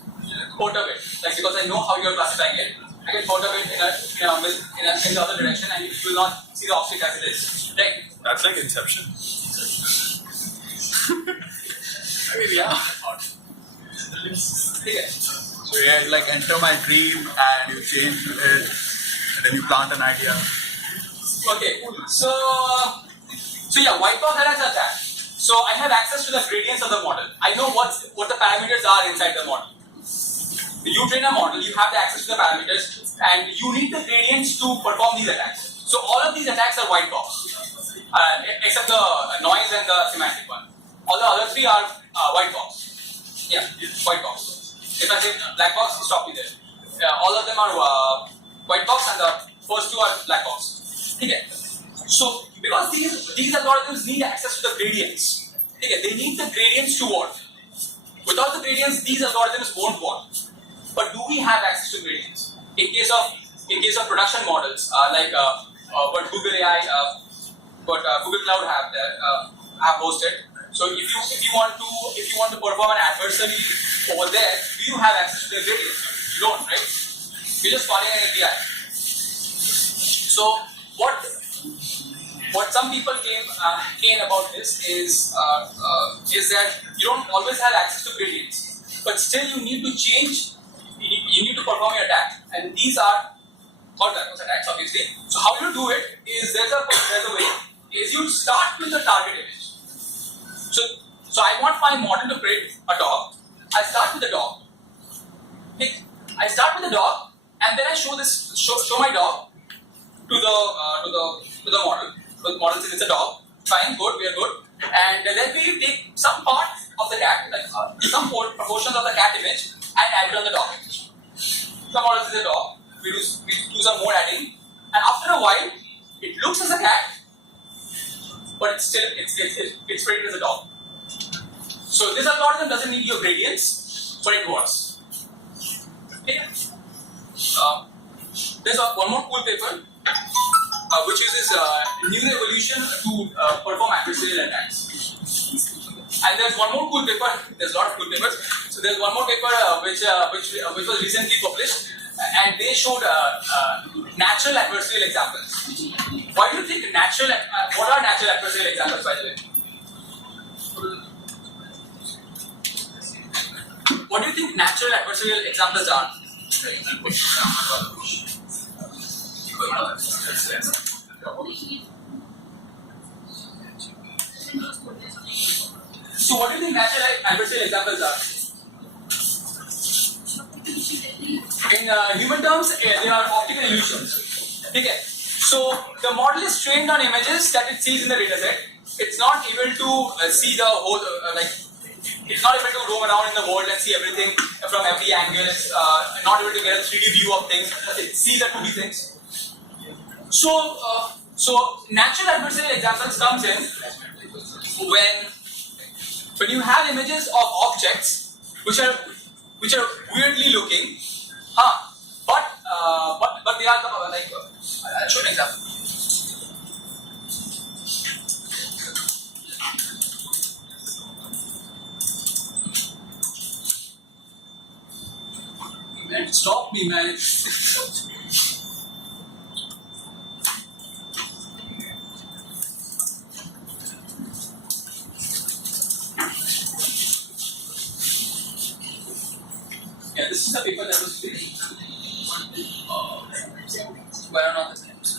perturb it, like because I know how you are classifying it. I can perturb it in the other direction, and you will not see the object as it is. Right? That's like Inception. I mean, yeah. Okay. So yeah, like enter my dream and you change it, and then you plant an idea. Okay. So yeah, white box attacks are that. So I have access to the gradients of the model. I know what the parameters are inside the model. You train a model, you have the access to the parameters, and you need the gradients to perform these attacks. So all of these attacks are white box, except the noise and the semantic one. All the other three are white box. Yeah, white box. If I say black box, stop me there. All of them are white box, and the first two are black box. Okay. So because these algorithms need access to the gradients, okay, they need the gradients to work. Without the gradients, these algorithms won't work. But do we have access to gradients? In case of production models like what Google AI, what Google Cloud have hosted. So if you want to perform an adversary over there, do you have access to the gradients? You don't, right? You're just calling an API. So what some people came about this is that you don't always have access to gradients, but still you need to change. You need to perform your attack, and these are called black box attacks, obviously. So how you do it is there's a way is you start with the target image. So I want my model to predict a dog. I start with the dog. Okay. I start with the dog, and then I show my dog to the model. So the model says it's a dog. Fine, good, we are good. And then we take some part of the cat, like some proportions of the cat image, and add it on the dog image. The model is a dog. We do some more adding, and after a while, it looks as a cat, but it's predicted as a dog. So this algorithm doesn't need your gradients, but it works. Okay. There's one more cool paper, which is new evolution to perform adversarial attacks. And there's one more cool paper. There's a lot of cool papers. So there's one more paper which was recently published, and they showed natural adversarial examples. Why do you think natural? What are natural adversarial examples, by the way? What do you think natural adversarial examples are? So what do you think natural adversarial examples are? In human terms, they are optical illusions. Okay. So the model is trained on images that it sees in the dataset. It's not able to see the whole, it's not able to roam around in the world and see everything from every angle. It's not able to get a 3D view of things. It sees the 2D things. So natural adversarial examples comes in when you have images of objects which are weirdly looking, but they are like I'll show an example. Man, stop me, man. Yeah, this is the paper that was really where are not the names?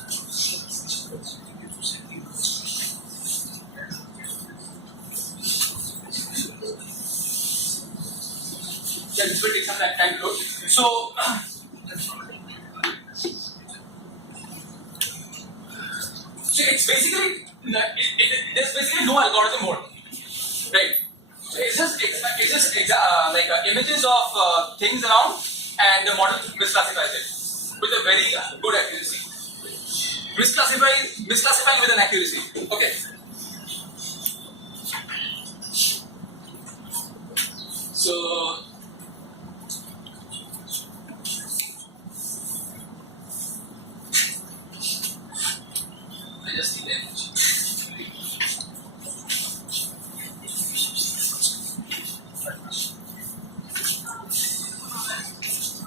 Yeah, this will take some time to load. So it's basically there's basically no algorithm mode, right? So it's just images of things around, and the model misclassifies it with a very good accuracy. Misclassifying with an accuracy. Okay. So I just need the image.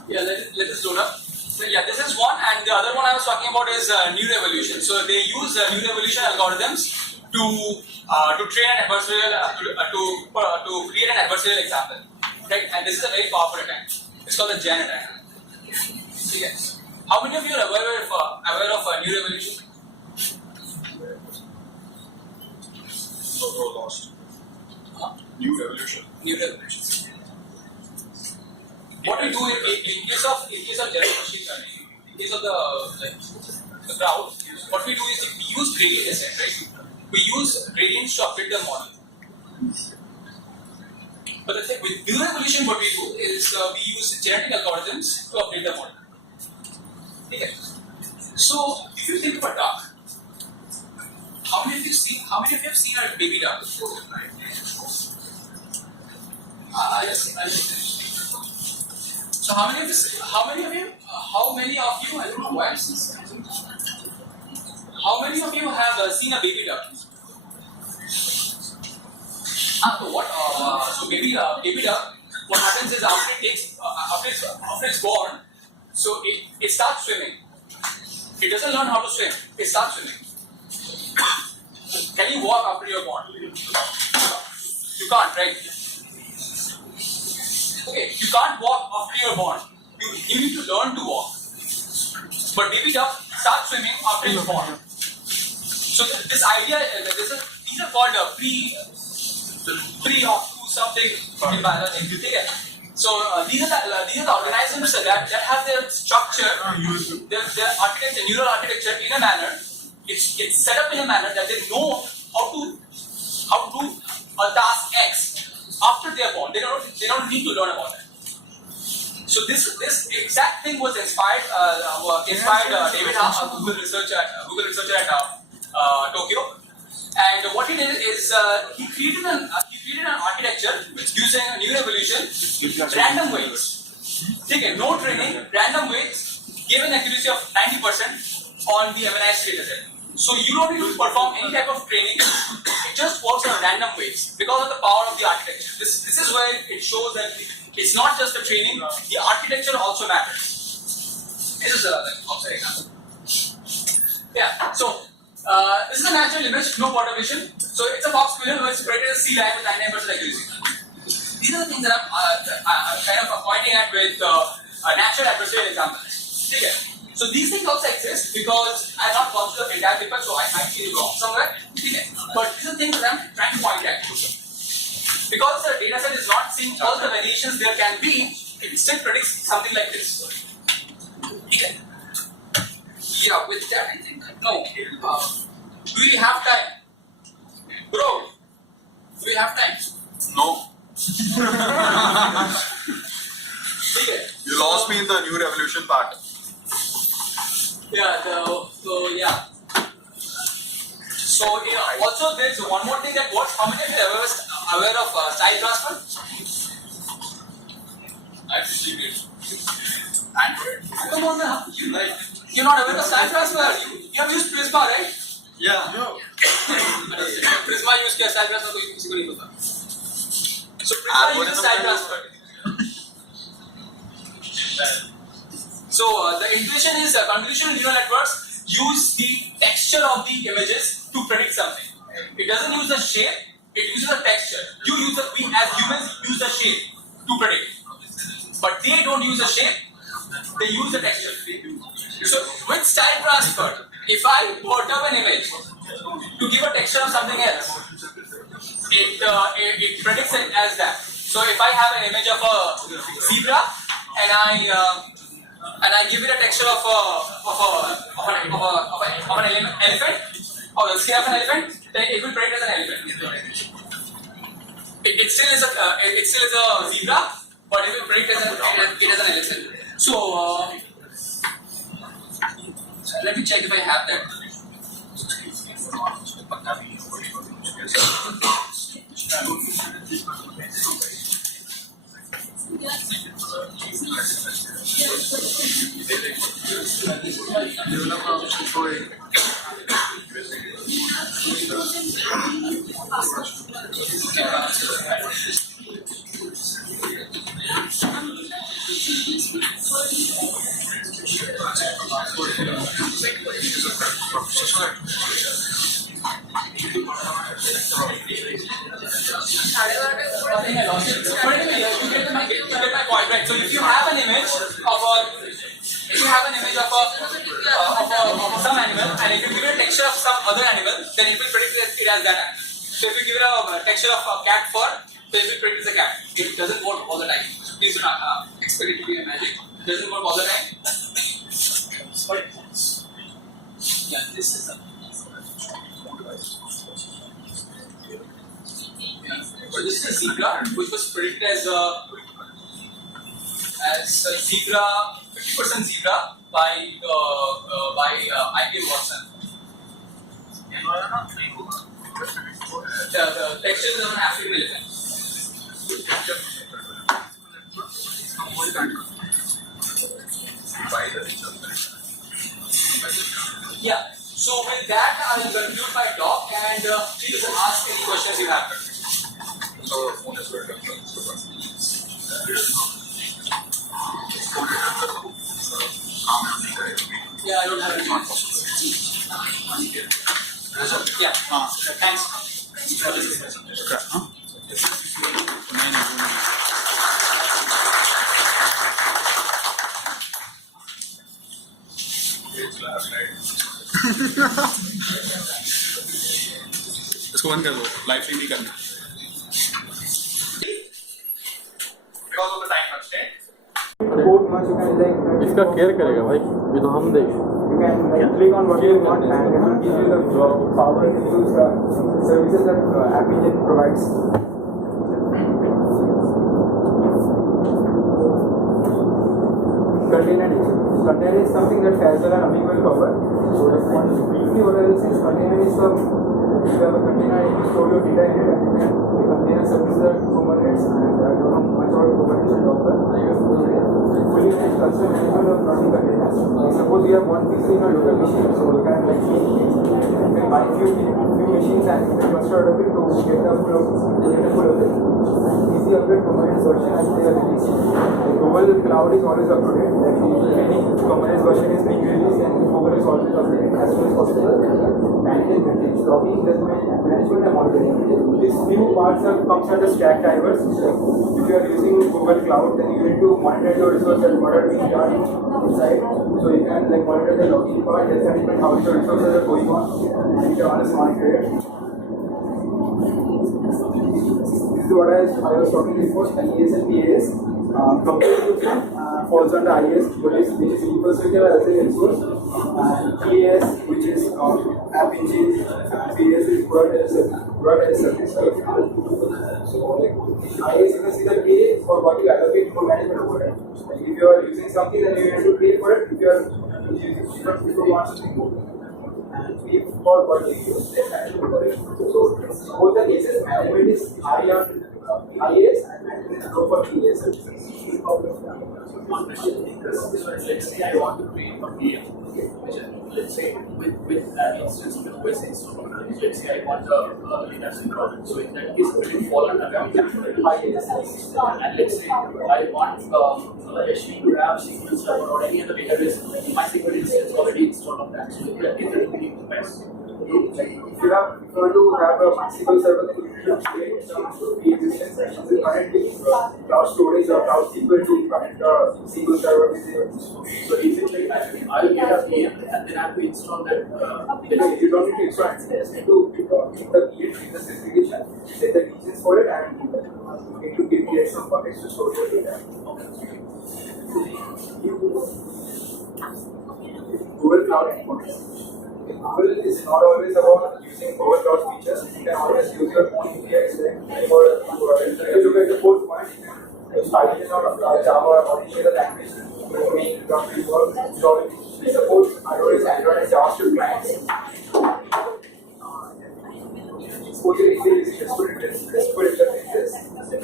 Yeah, let us load up. So yeah, this is one, and the other one I was talking about is New Revolution. So they use New Revolution algorithms to train an adversarial to create an adversarial example, right? And this is a very powerful attack. It's called the Jan attack. Okay. How many of you are aware of New Revolution? So lost. New revolution. New Revolution. What we do in case of general machine learning, in case of the crowd, what we do is we use gradient descent, right? We use gradients to update the model. But the thing with New Revolution, what we do is we use genetic algorithms to update the model. Okay. So if you think of a duck, how many of you have seen a baby duck? Yes. So how many of you, I don't know why I'm saying. How many of you have seen a baby duck? So baby duck, what happens is after it's born, so it starts swimming. It doesn't learn how to swim, it starts swimming. Can you walk after you're born? You can't, right? Okay, you can't walk after you're born. You need to learn to walk. But baby duck starts swimming after it's born. So this idea, these are called pre-op to something in biology. Okay? So these are the organisms that have their structure, their architecture, neural architecture in a manner. It's set up in a manner that they know how to do a task X after they are born. They don't need to learn about that. So this exact thing was inspired David Haas, a Google researcher at Tokyo. And what he did is he created an architecture which using a New Revolution, random weights. Okay, no training, random weights, gave an accuracy of 90% on the MNIST dataset. So you don't need to perform any type of training. It just works on random weights because of the power of the architecture. This is where it shows that it's not just the training, the architecture also matters. This is outside example. Yeah, so this is a natural image, no water vision. So it's a fox squirrel who is spreaded as sea lion with 99% accuracy. These are the things that I'm kind of pointing at with natural adversarial examples. Okay. So these things also exist because I've not gone through the entire paper, so I might be wrong somewhere. Okay. But these are things that I'm trying to point at. Because the data set is not seeing all the variations there can be, it still predicts something like this. Okay. Yeah, with that I think, no. Do we have time? Bro, do we have time? No. Okay. You lost me in the New Revolution part. Yeah, also there's one more thing that works. How many of you are aware of style transfer? I've seen it. Android? Come on now. You're not aware of style transfer? You have used Prisma, right? Yeah. No. Prisma use किया style transfer कोई किसी को नहीं पता. So Prisma uses style transfer. So the intuition is convolutional neural networks use the texture of the images to predict something. It doesn't use the shape; it uses the texture. We as humans use the shape to predict, but they don't use the shape; they use the texture. So with style transfer, if I perturb an image to give a texture of something else, it predicts it as that. So if I have an image of a zebra and I give it a texture of an elephant, of the skin of an elephant, then it will predict as an elephant. It still is a zebra, but it will predict as an elephant. So let me check if I have that. You get my point, right? So if you have an image of some animal, and if you give it a texture of some other animal, then it will predict it as that animal. So if you give it a texture of a cat fur, then it will predict as a cat. It doesn't work all the time. So please do not expect it to be a magic. It doesn't work all the time. But yeah, this is the. So this is a zebra, which was predicted as a zebra, 50% zebra by IBM Watson. The texture is of an African elephant. Yeah. So with that, I will conclude my talk, and please ask any questions you have. Yeah, I don't have any more questions. Yeah. Thanks. इसको बंद कर दो, live stream नहीं करना। Because of the time constraint. इसका care करेगा भाई, ये तो हम देख। You can click on what you want and it will give you the power to use the services that App Engine provides. Container is something that Casual and Ami will cover. So briefly what I will say is container is you have a container, you store your data in it, and the container services are Kubernetes, and I don't know much about Kubernetes and Docker. Fully managed custom management of running containers. Suppose you have one PC in a local machine, so you can buy few machines and cluster out of it to get the full of it. Easy upgrade Kubernetes version as they are releasing. The Google Cloud is always updated. Like any Kubernetes version is being released, and Google is always updated as soon as possible. Managing metrics, logging, management and monitoring. These few parts comes under stack drivers. If you are using Google Cloud, then you need to monitor your resources, what are being done inside. So you can monitor the logging part, health management, how your resources are going on, and you can honest monitor it. This is what I was talking before, IAS and PAS. Compared to falls under IAS, which is infrastructure as a resource, and PAS, which is App Engine, PAS is product as a service. So IAS, you can see the pay for what you allocate for management over it. If you are using something, then you have to pay for it. If you want something more. And pay for what you use, then management for it. So both the cases, management is high on IAS and management is low for PAS services. Let's say I want to create a VM, let's say with an instance with OS installed. Let's say I want a data center. So in that case, it will fall under IAS. And let's say I want HTTP to have SQL Server or any other database. My SQL instance already installed on that. So in that case, it will be the best. If you want to have a SQL Server, then you need to create some pre-existing sessions. Currently, cloud storage or cloud SQL to connect SQL Server with your. So is it like I will get a VM and then I have to install that? You don't need to install it. You just need to keep the VM in the specification, set the regions for it, and you need to create some buckets to store your data. Google Cloud Endpoints. Google is not always about using overcloud features. You can always use your own APIs for if you look at the code point, you start using Java or any other language to make the work. So it supports iOS, Android, and JavaScript clients. Exposure is RESTful interfaces.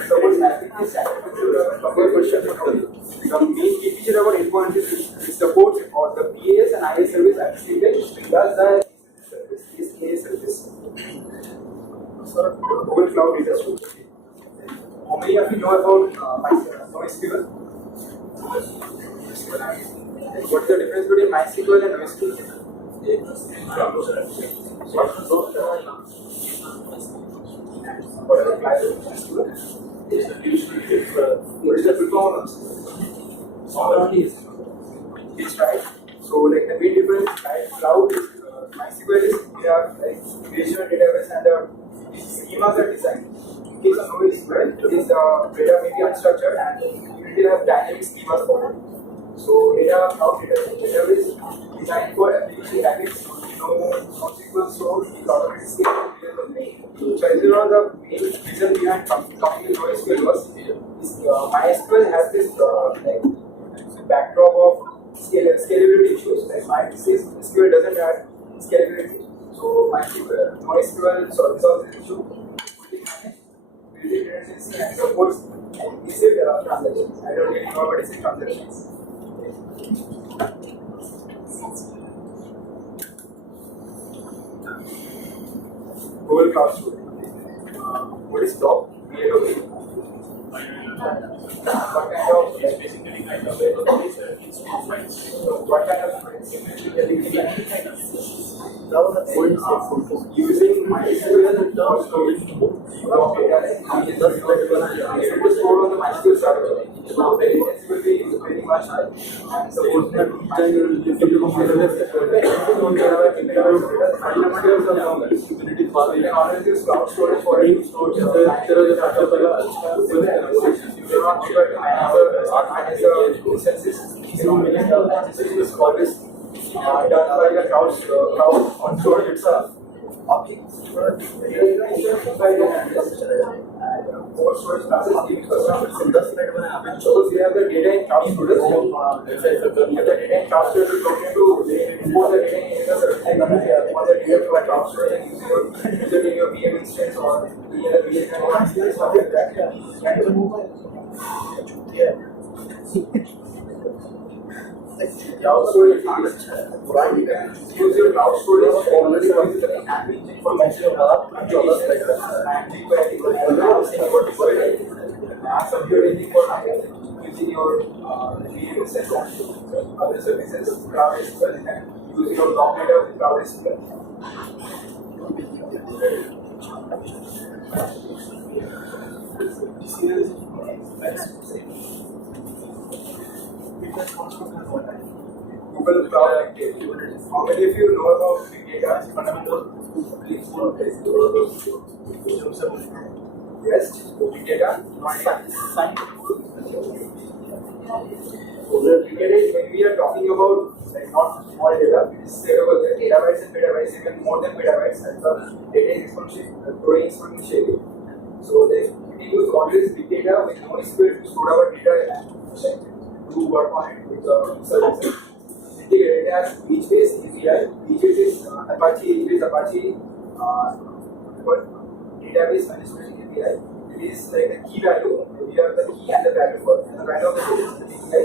Supports applications. The main key feature about endpoint is it supports or the PAS and IS service application does the DSC service. So Google Cloud Data Store. How many of you know about NoSQL? What's the difference between MySQL and NoSQL? What are the classes of NoSQL? What is the performance? It's right. So like the main difference, right? Cloud is MySQL is we have like relational database and the schemas are designed. In case of NoSQL, this data may be unstructured and you will have dynamic schemas for it. So cloud database designed for application dynamics. NoSQL source is automatic scale. So as you know, the main reason behind coming to NoSQL was MySQL has this like backdrop of scalability issues. Like MySQL doesn't have scalability, so NoSQL solves this issue. Building redundancy and supports implicit transactions. I don't really know what is transactions. Google Cloud Store. What is DOC? What kind of basically kind of what kind of using MySQL or storing block data it will store on the MySQL server. So the latency will be very much high. And suppose that you can always use cloud storage for any storage. You do not require to manage the instances. This is always done by the cloud on storage itself. More storage classes giving customers suppose we have the data in cloud storage. If the data in cloud storage is looking to import the data in the service and want the data to a cloud storage and use it in your VM instance or any other VM instance, stuff like that. Cloud storage right? You can use your cloud storage already with the information about and security for using your VM instance and other services, cloud SQL, and using your block data with cloud SQL. Google Cloud Activity. How many of you know about big data? Fundamental. Yes, big data. Big data is when we are talking about like not small data, it is terabytes and petabytes, even more than petabytes, and the data is growing exponentially. So we use always big data with NoSQL to store our data to work on it with the services. It has beach-based API. Beach-based is Apache database management API. It is like a key value. We have the key and the value for the value of the API.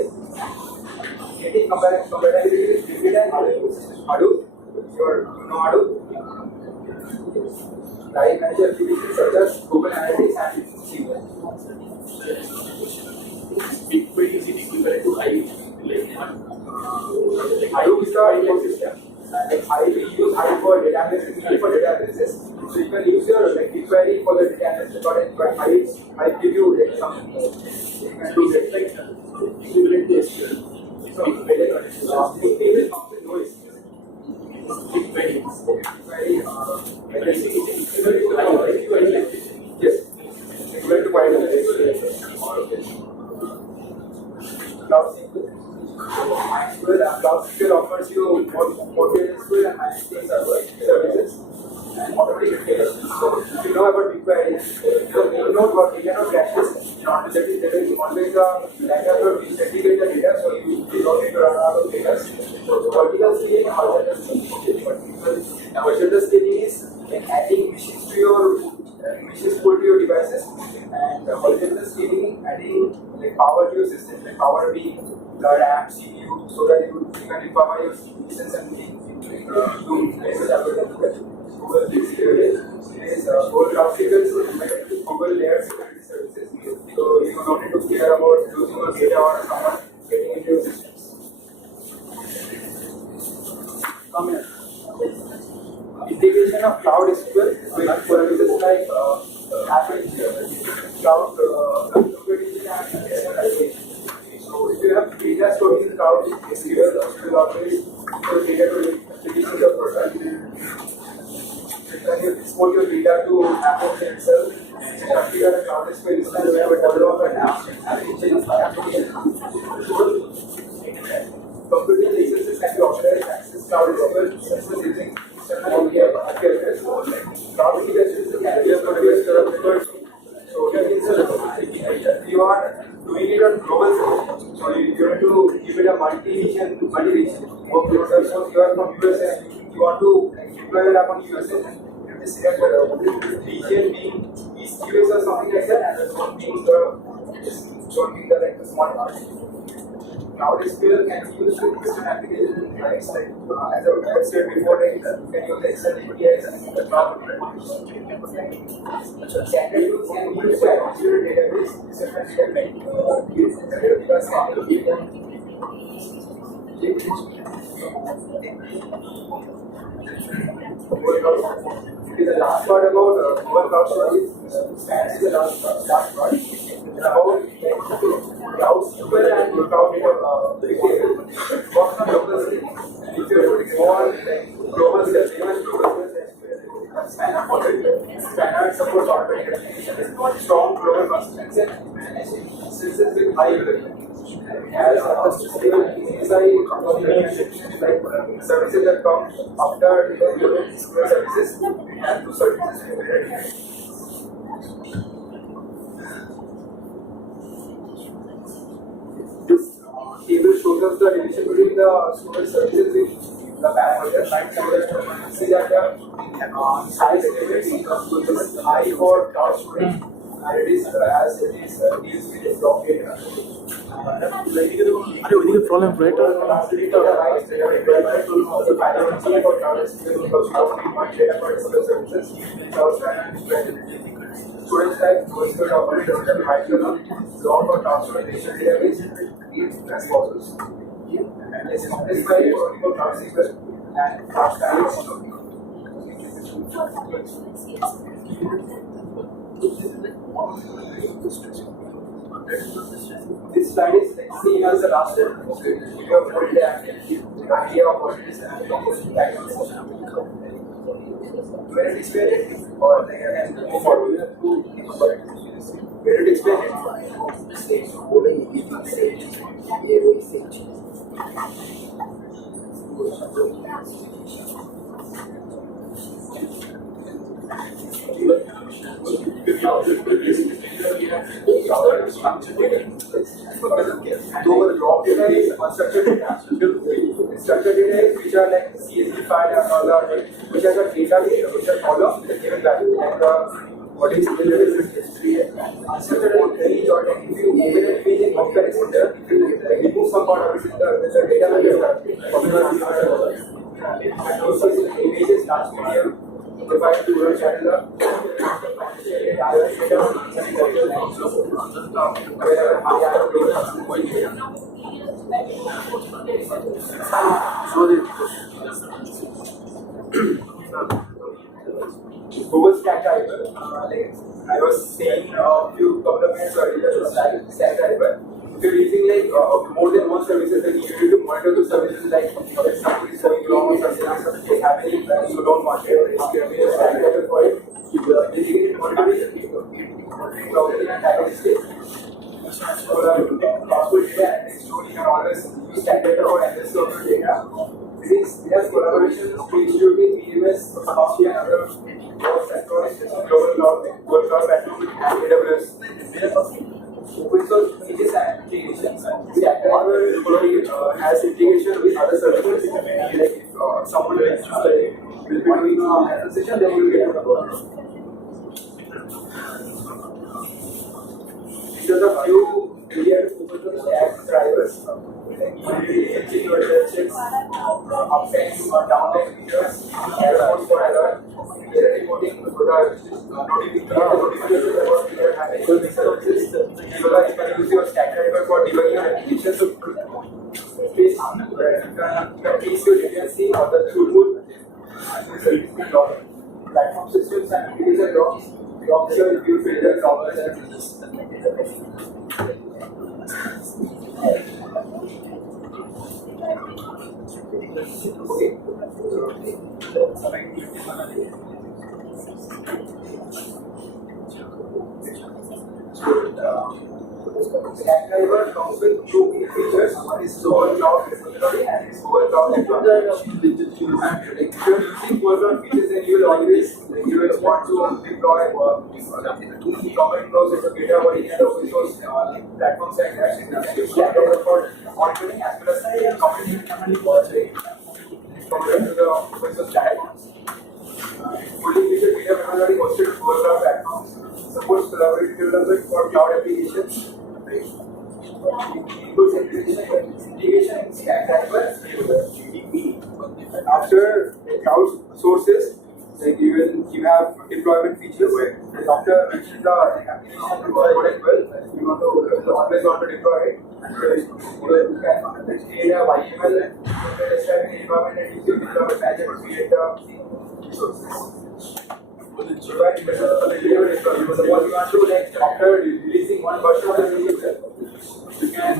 Getting compatibility with big data and Hadoop. You know Hadoop. Live manager applications such as Google Analytics and SQL. BigQuery is equivalent to Hive. Hive is the ecosystem. Like Hive, we use Hive for databases. So you can use your like BigQuery for the data analysis, but Hive give you like something. You can do it like equivalent to SQL. So BigQuery is something noise. BigQuery. Yes. Equivalent to Hive. Cloud SQL. MySQL offers you more SQL and MySQL security implications. So if you know about BigQuery, you know about data no crashes. There is always a backup to segregate the data, so you don't need to run out of data. So vertical scaling, horizontal scaling. Vertical scaling is like adding machines to your machines pulled to your devices, and horizontal scaling adding like power to your system, like power being the RAM, CPU, so that you can recover your systems and Google obstacles Google layered security services. So you don't need to care about losing your data or someone getting into your systems. Come here. Integration of cloud SQL with services like Apple Cloud Computation and SQL. So if you have data stored in cloud SQL, will always your data to applications of product. When you export your data to Apple itself, configure a cloud SQL instance where we develop an application. Computing licenses can be authorized to access cloud SQL instances using external API address. Cloud applications can be produced so if you are doing it on global scale, so you have to give it a multi-region workload. So you are from USA, you want to deploy your app on USA, you have to select the region being East US or something like that, and the zone being the like the small part. Cloud SQL can be used with different applications, right? Like as I said before, like you can use external APIs and the cloud. Standard tools can be used to access your database, different the last part about Google Cloud Storage stands the last part. About Cloud SQL and Cloud data works on local scale. If you go on global scale, even global scale, Spanner supports automatic applications, strong global consistency, and instances with high availability. As stable PCI like services that come after the services and to services. This table shows us the relation between the storage services with the parameters. See that the size limits is high for cloud storage, and it is as it is deals with block data. अरे ओदिके problem right Students like going to operate on the high level, long for transfer database, as follows. And this is why for transfer and fast This slide is seen as the last step. You have put the idea of what it is and where it explain it or again move forward to where it explain it. Structured data is which are like CSV file and all that, which are the data which are column with a given value, and what is history. Unstructured data range or like if you open a page in comparison there, if you remove some part of it, the data will be images, large media, divide to one channel. Google Stack Driver, like I was saying a few couple of minutes earlier, Stack Driver. If you're using like more than one services, then you need to monitor the services like if something is going wrong or something is happening, you don't want it. It's going to be a Stack Driver for it. Dedicated monitoring, clouding and diagnostic. For possible data and you can always use Stack Driver or analysis of your data. It has collaboration to issue with EMS, Apache and other clouds across global cloud platform and AWS. Open source images and applications. The Activer has integration with other services. Like if someone will be doing a session, then you will get a these are the few areas open source stack drivers. Checking your checks, uptime or downtime features, errors for error, reporting for the notifications about error having good services. You can use your stack driver for debugging your applications to face your latency or the throughput. Platform systems and application logs. Logs your review failure problems and Stack driver comes with two key features. One is global cloud repository and it's global cloud network. If you're using global cloud features, then you will always want to deploy government knows it's a data body and open source platforms like that. Stack driver for monitoring as well as community compared to the open source platforms. Fully featured data repository hosted global cloud platforms. Supports collaborative development for cloud applications. Includes integration in Stack driver. After cloud sources, like you have deployment features. And after mentioning the application deployment well, you always want to deploy it. You can create a YAML and describe an environment and use your deployment manager to create the resources. What you want to like after releasing one version of the user, you can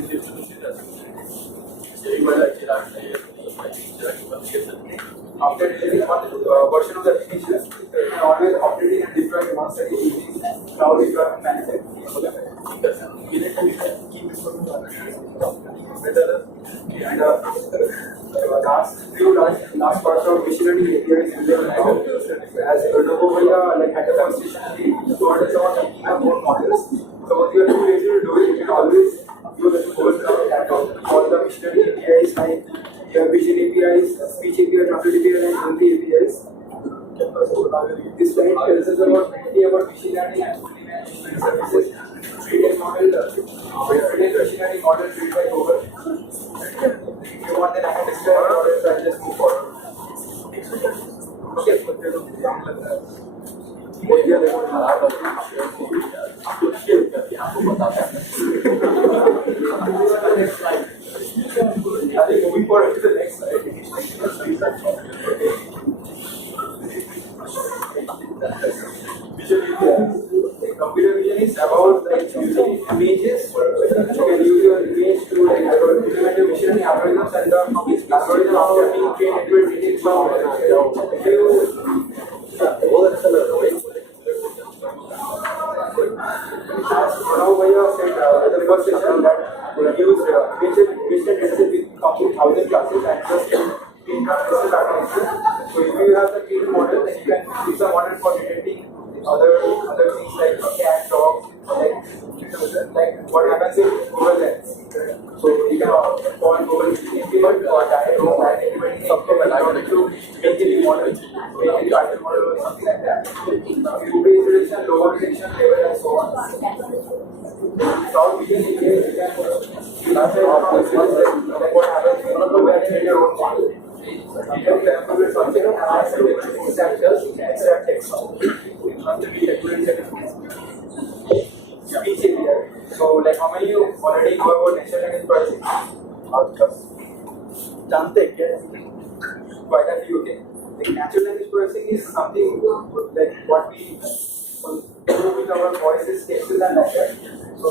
after releasing one version of the application, you can always update it and deploy it once again using cloud deployment manager. And last part of machine learning APIs as Ernobo like at the first station, he told us about making up more models. So what you are too lazy to do it, you can always use the whole all the machine learning APIs like vision APIs, speech API, translate API, and NLP APIs. This slide tells us about machine learning and services. Trading model, trading machine learning model created by Google. If you want, then I can describe models and just move forward. Okay. Next slide. I think moving forward to the next slide. Computer vision is about like using images. You can use your image to like implement your machine learning algorithms and the algorithm after being trained it will detect some now by your said the first session that will use image dataset with complete 1,000 classes and just intra-class data. So if you have the trained model, then you can use the model for detecting other things like cat, dog, like what happens in Google Lens. So you can call Google implement or direct row and implementing something like that to make a model, make a target model or something like that. Google installation, lower detection level and so on. Cloud vision is you can like what happens when you create your own model. You can calculate something and ask it to extract text. Speech API. So, like, how many you already know about natural language processing? Quite a few, okay. Like, natural language processing is something like what we do with our voices, texts, and like that. So,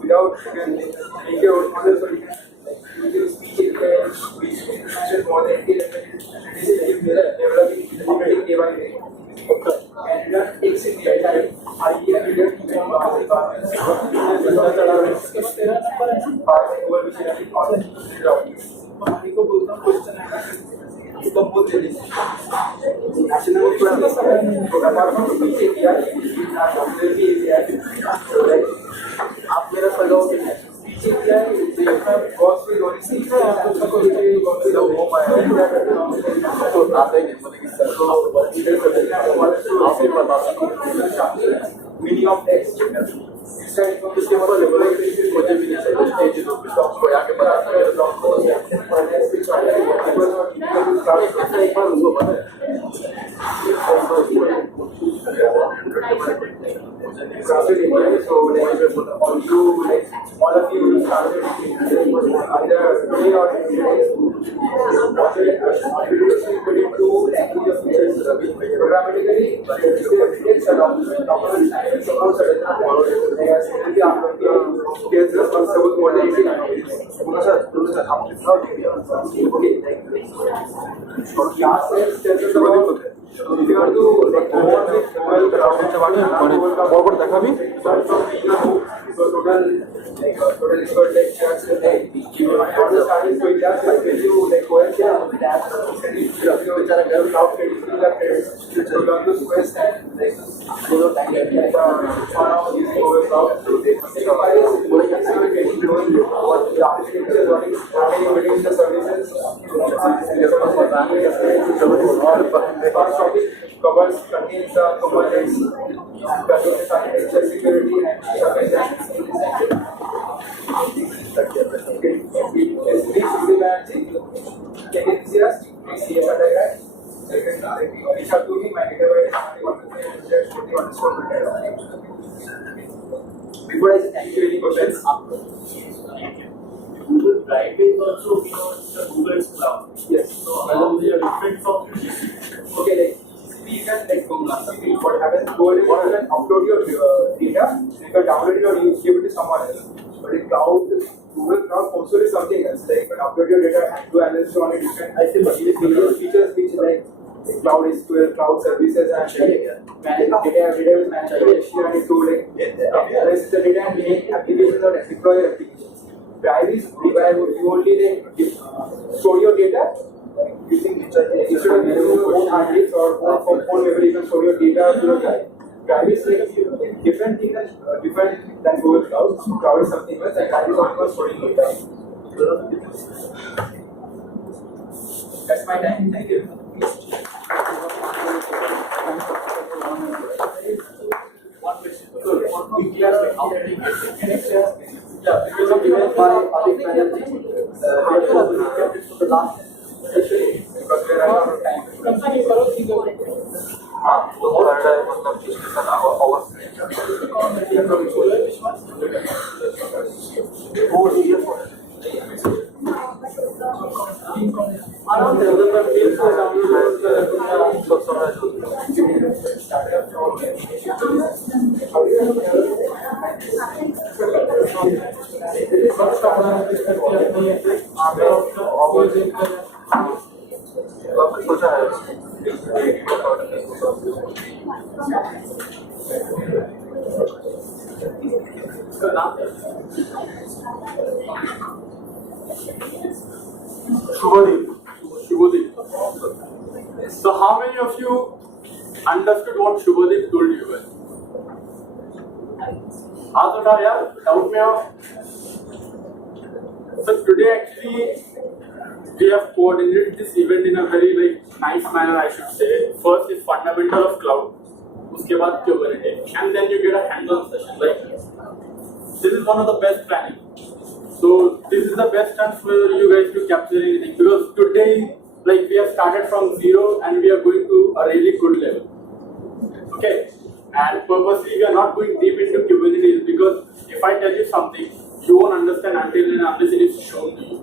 without you can make your own model, so you can like use speech API, which is more than 80 languages, and it is developing day by day. And return takes in the time. IEM return to environments. decompose the list. National plan. So apart from each API, we have auxiliary API. So like, आप मेरा सजाओ कि each API they have works with only C है, आप लोग को ये works with home आया है. तो आता ही नहीं मतलब कि सर तो इधर से हमारे से आपसे बता सकते हैं minimum text. इसके बाद लेवल मुझे भी नहीं चाहिए स्टेज तो स्टॉक को आके बनाते हैं स्टॉक को एक बार उसको पता है so like all of you started either today or yesterday programmatically it's a document supposed to if you want to বরবর দেখাবি so total expert lectures like all the starting to class I tell you like OS बेचारा घर cloud credit so you want to quest and like go time on using OS cloud so they knowing what the architecture is running between the services first topic covers contains the components contains architecture security and before I thank you any questions Google Drive is also the Google's cloud. yes So how they are different from okay like you can like what happens Google is you can upload your data you can download it or you give it to someone else but in cloud Google Cloud also is something else like you can upload your data and do analysis on it you can I think features which like cloud SQL, cloud services and data is managed and to like analyze the data and make applications or deploy your applications. Drive is where you only store your data using instead of using your own hard disk or own memory you can store your data to your drive. Drive is like different thing different than Google Cloud. Cloud is something else and drive is only for storing data. That's my time. Thank you. one question. So we clear like how many connections? Yeah, because of given by public manager, we have to kept it for the last session because we are out of time. तो हमारा मतलब discussion our वो serious हो Around the other fields are downloaded सोचा है Shubhadeep. So how many of you understood what Shubhadeep told you guys? हाथ उठाओ यार, डाउट में आओ. So today actually we have coordinated this event in a very nice manner, I should say. First is fundamental of cloud, उसके बाद Kubernetes, and then you get a hands-on session. Like this is one of the best planning. So this is the best chance for you guys to capture anything because today, like we have started from zero and we are going to a really good level. Okay, and purposely we are not going deep into Kubernetes because if I tell you something, you won't understand until and unless it is shown to you.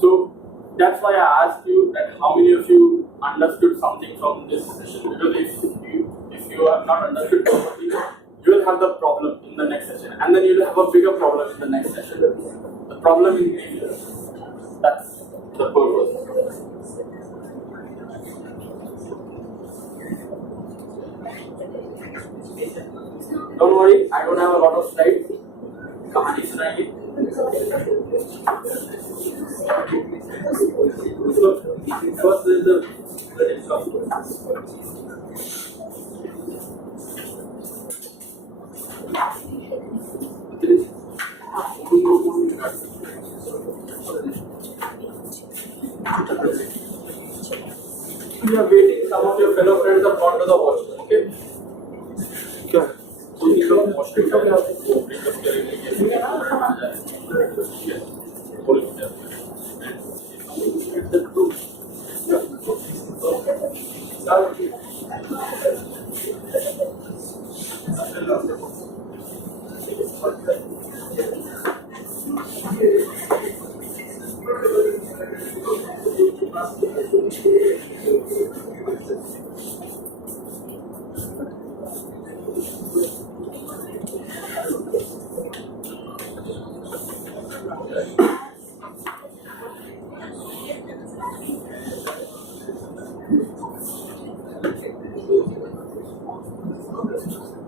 So that's why I asked you that how many of you understood something from this session because if you have not understood properly, you will have the problem in the next session and then you will have a bigger problem in the next session. The problem in English. That's the purpose. Don't worry, I don't have a lot of slides. कहानी सुनाएंगे. first is the you are waiting, some of your fellow friends have gone to the washroom, okay? क्या So you can wash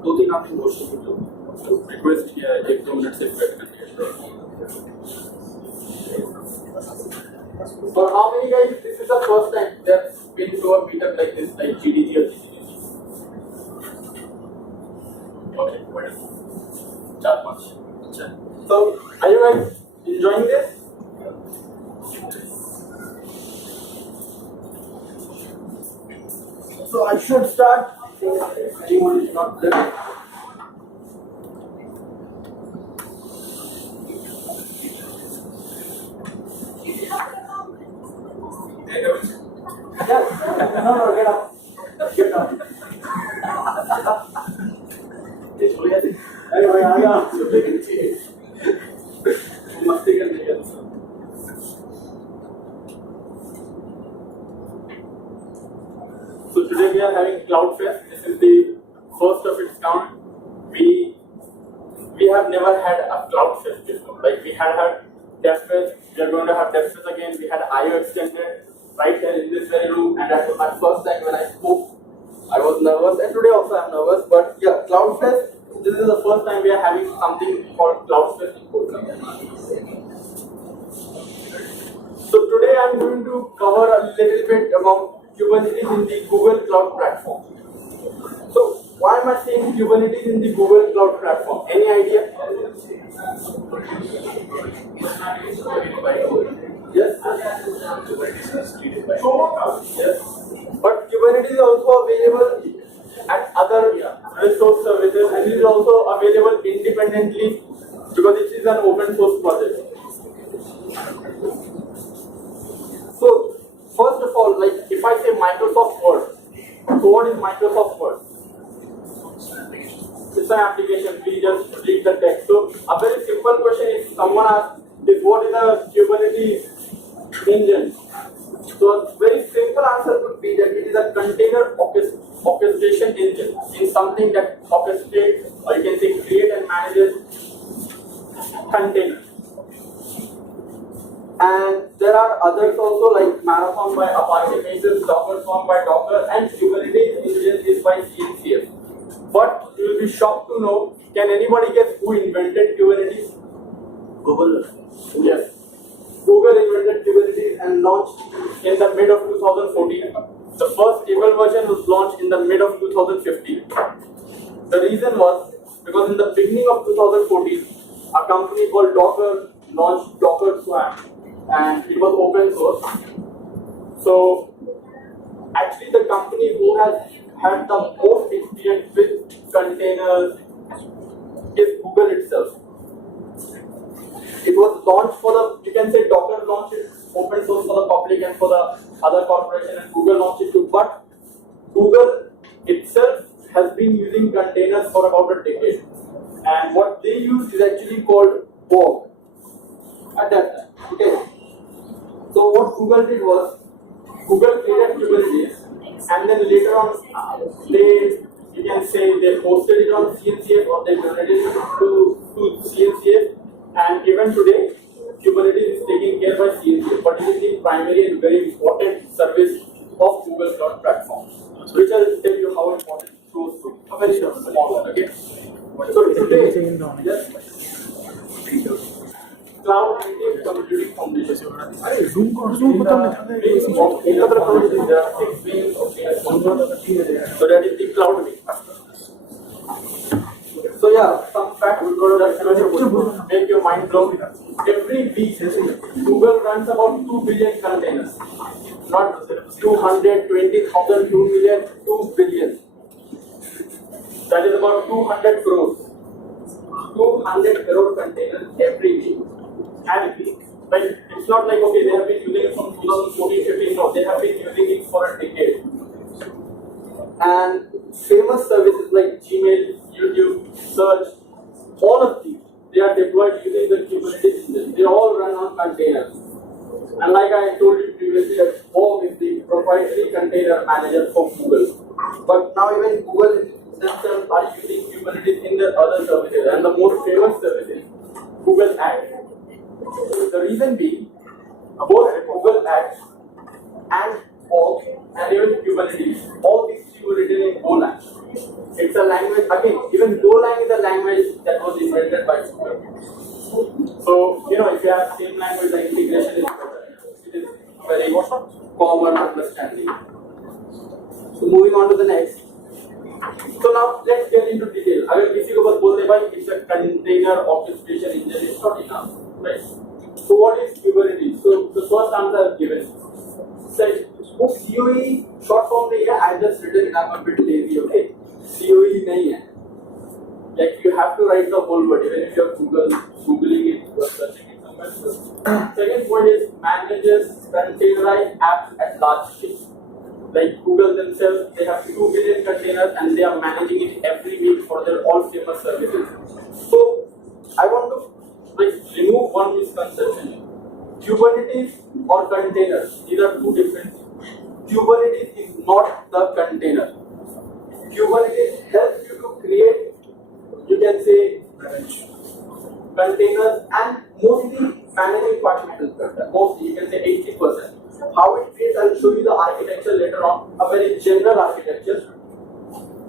दो तीन आपने washroom जो request किया है 1-2 minute से वेट करके For how many guys this is the first time that's been to a meetup like this, like GDG or GDG? Okay, wonderful. 4-5. So, are you guys enjoying this? So I should start. Anyone is not there. No, get up. Get up. अरे भाई आ गया लेकिन मस्ती करने का So today we are having Cloud Fest. This is the first of its kind. We have never had a Cloud Fest before. Like we had Dev Fest. We are going to have Dev Fest again. We had IO extended right here in this very room. And that was my first time when I spoke. I was nervous, and today also I'm nervous. But yeah, Cloud Fest. This is the first time we are having something called Cloud Fest in Portland. So today I'm going to cover a little bit about Kubernetes in the Google Cloud Platform. So why am I saying Kubernetes in the Google Cloud Platform? Any idea? Yes? Yes. But Kubernetes is also available at other resource services, and it is also available independently because it is an open source project. So first of all, like if I say Microsoft Word, so what is Microsoft Word? It's an application. We just read the text. So a very simple question is, someone asks, what is a Kubernetes engine? So a very simple answer could be that it is a container orchestration engine. It's something that orchestrates, or you can say create and manages containers. And there are others also, like Marathon by Apache Bases, Docker Swarm by Docker, and Kubernetes engine is by CNCF. But you will be shocked to know, can anybody guess who invented Kubernetes? Google. Yes. Google invented Kubernetes and launched in the mid of 2014. The first stable version was launched in the mid of 2015. The reason was because in the beginning of 2014, a company called Docker launched Docker Swarm, and it was open source. So actually the company who has had the most experience with containers is Google itself. It was launched for the, you can say Docker launched it open source for the public and for the other corporation, and Google launched it too. But Google itself has been using containers for about a decade. And what they use is actually called Borg at that time. Okay. So what Google did was, Google created Kubernetes, and then later on you can say they hosted it on CNCF, or they donated it to CNCF, and even today Kubernetes is taken care by CNCF, but it is the primary and very important service of Google Cloud Platform, which I will tell you how important it goes to. A very small one, okay? So today, yes. cloud native computing foundation. So there are 6 wings of DSC. So that is the cloud wing. So yeah, some facts that make your mind blow. Every week, Google runs about 2 billion containers. Not 220,000, 2 million, 2 billion. That is about 200 crores. 200 crore containers every week. And like, it's not like, okay, they have been using it from 2014, 15, no, they have been using it for a decade. And famous services like Gmail, YouTube, Search, all of these, they are deployed using the Kubernetes engine. They all run on containers. And like I told you previously, that Bomb is the proprietary container manager for Google. But now even Google themselves are using Kubernetes in their other services, and the most famous service is Google Ads. The reason being, both Google Ads and Bomb and even Kubernetes, all these three were written in Golang. It's a language, again, even Golang is a language that was invented by Google. So, you know, if you have same language, the integration is better. It is very common understanding. So, moving on to the next. So now let's get into detail. अगर किसी को बस बोलते भाई it's a container orchestration engine, it's not enough, right? So what is Kubernetes? So the first answer I've given. Said, COE short form नहीं है. I just written it. I'm a bit lazy, okay? COE नहीं है. Like you have to write the whole word, even if you're googling it, you're searching it somewhere. Second point is manages containerized apps at large scale. Like Google themselves, they have 2 billion containers and they are managing it every week for their all famous services. So I want to remove one misconception. Kubernetes or containers, these are two different things. Kubernetes is not the container. Kubernetes helps you to create, you can say, containers and mostly managing partitions. Mostly, you can say 80%. How it creates, I'll show you the architecture later on, a very general architecture.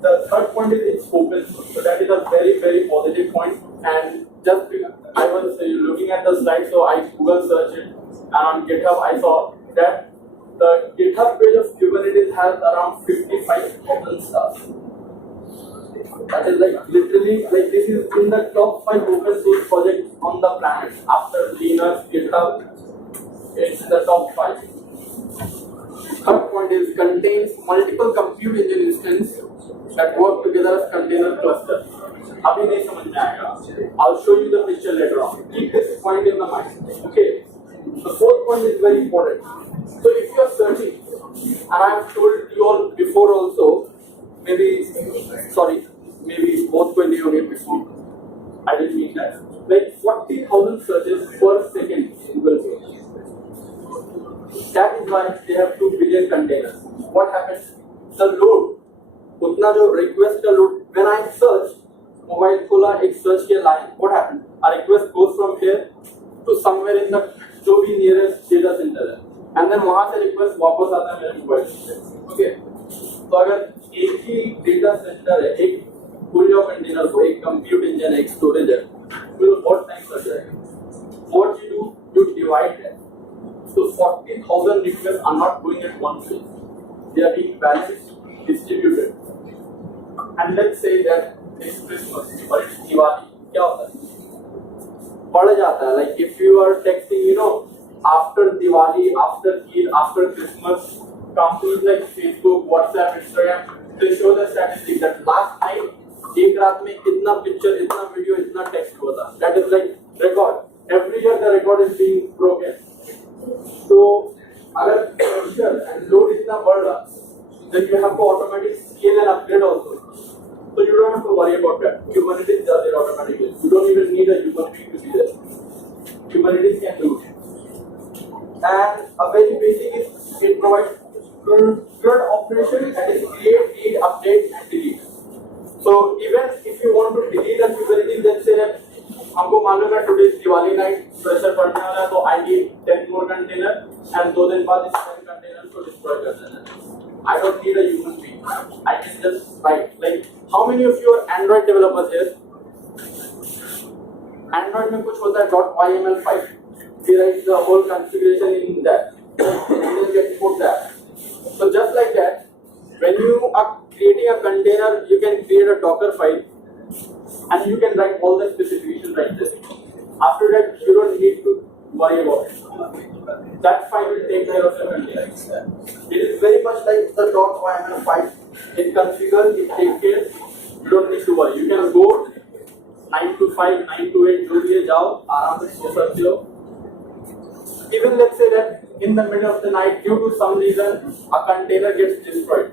The third point is it's open source. So that is a very, very positive point. And just I was looking at the slide, so I Google searched it, and on GitHub I saw that the GitHub page of Kubernetes has around 55,000 stars. That is like literally, like this is in the top 5 open source projects on the planet. After Linux, GitHub, it's in the top 5. Third point is contains multiple compute engine instances that work together as container cluster. Abhi nahi samajh mein aayega. I'll show you the picture later on. Keep this point in the mind. Okay. The fourth point is very important. So if you are searching, and I have told you all before also, maybe both को नहीं होंगे before. I didn't mean that. Like 40,000 searches per second in Google search. That is why they have 2 billion containers. What happens? The load, उतना जो request का load, when I search, mobile खोला एक search के line, what happens? A request goes from here to somewhere in the जो भी nearest data center है, and then वहाँ से request वापस आता है मेरे mobile से. Okay. तो अगर एक ही data center है, एक full of container को, एक compute engine है, एक storage है, तो बहुत time लग जाएगा. What you do, you divide that. So 40,000 requests are not going at one place. They are being balanced, distributed. And let's say that it's Christmas or it's Diwali. क्या होता है? बढ़ जाता है. Like if you are texting, you know, after Diwali, after Eid, after Christmas, companies like Facebook, WhatsApp, Instagram, they show the statistics that last night, एक रात में इतना picture, इतना video, इतना text हुआ था. That is like record. Every year the record is being broken. So, अगर pressure and load इतना बढ़ रहा, then you have to automatically scale and upgrade also. So you don't have to worry about that. Kubernetes does it automatically. You don't even need a human being to be there. Kubernetes can do it. And a very basic is it provides CRUD operation, that is create, read, update, and delete. So even if you want to delete a Kubernetes, let's say that हमको मालूम है today is Diwali night, pressure बढ़ने वाला है, तो I need 10 more container and 2 दिन बाद इस 10 containers को destroy कर देना है. I don't need a human being. I can just write. Like, how many of you are Android developers here? Android में कुछ होता है .yml file. He writes the whole configuration in that, and then you export that. So just like that, when you are creating a container, you can create a Docker file, and you can write all the specifications right there. After that, you don't need to worry about it. That file will take care of your container. It is very much like the .yml file. It configures, it takes care. You don't need to worry. You can go 9 to 5, 9 to 8, जो भी है जाओ आराम से सो सकते हो. Even let's say that in the middle of the night, due to some reason, a container gets destroyed.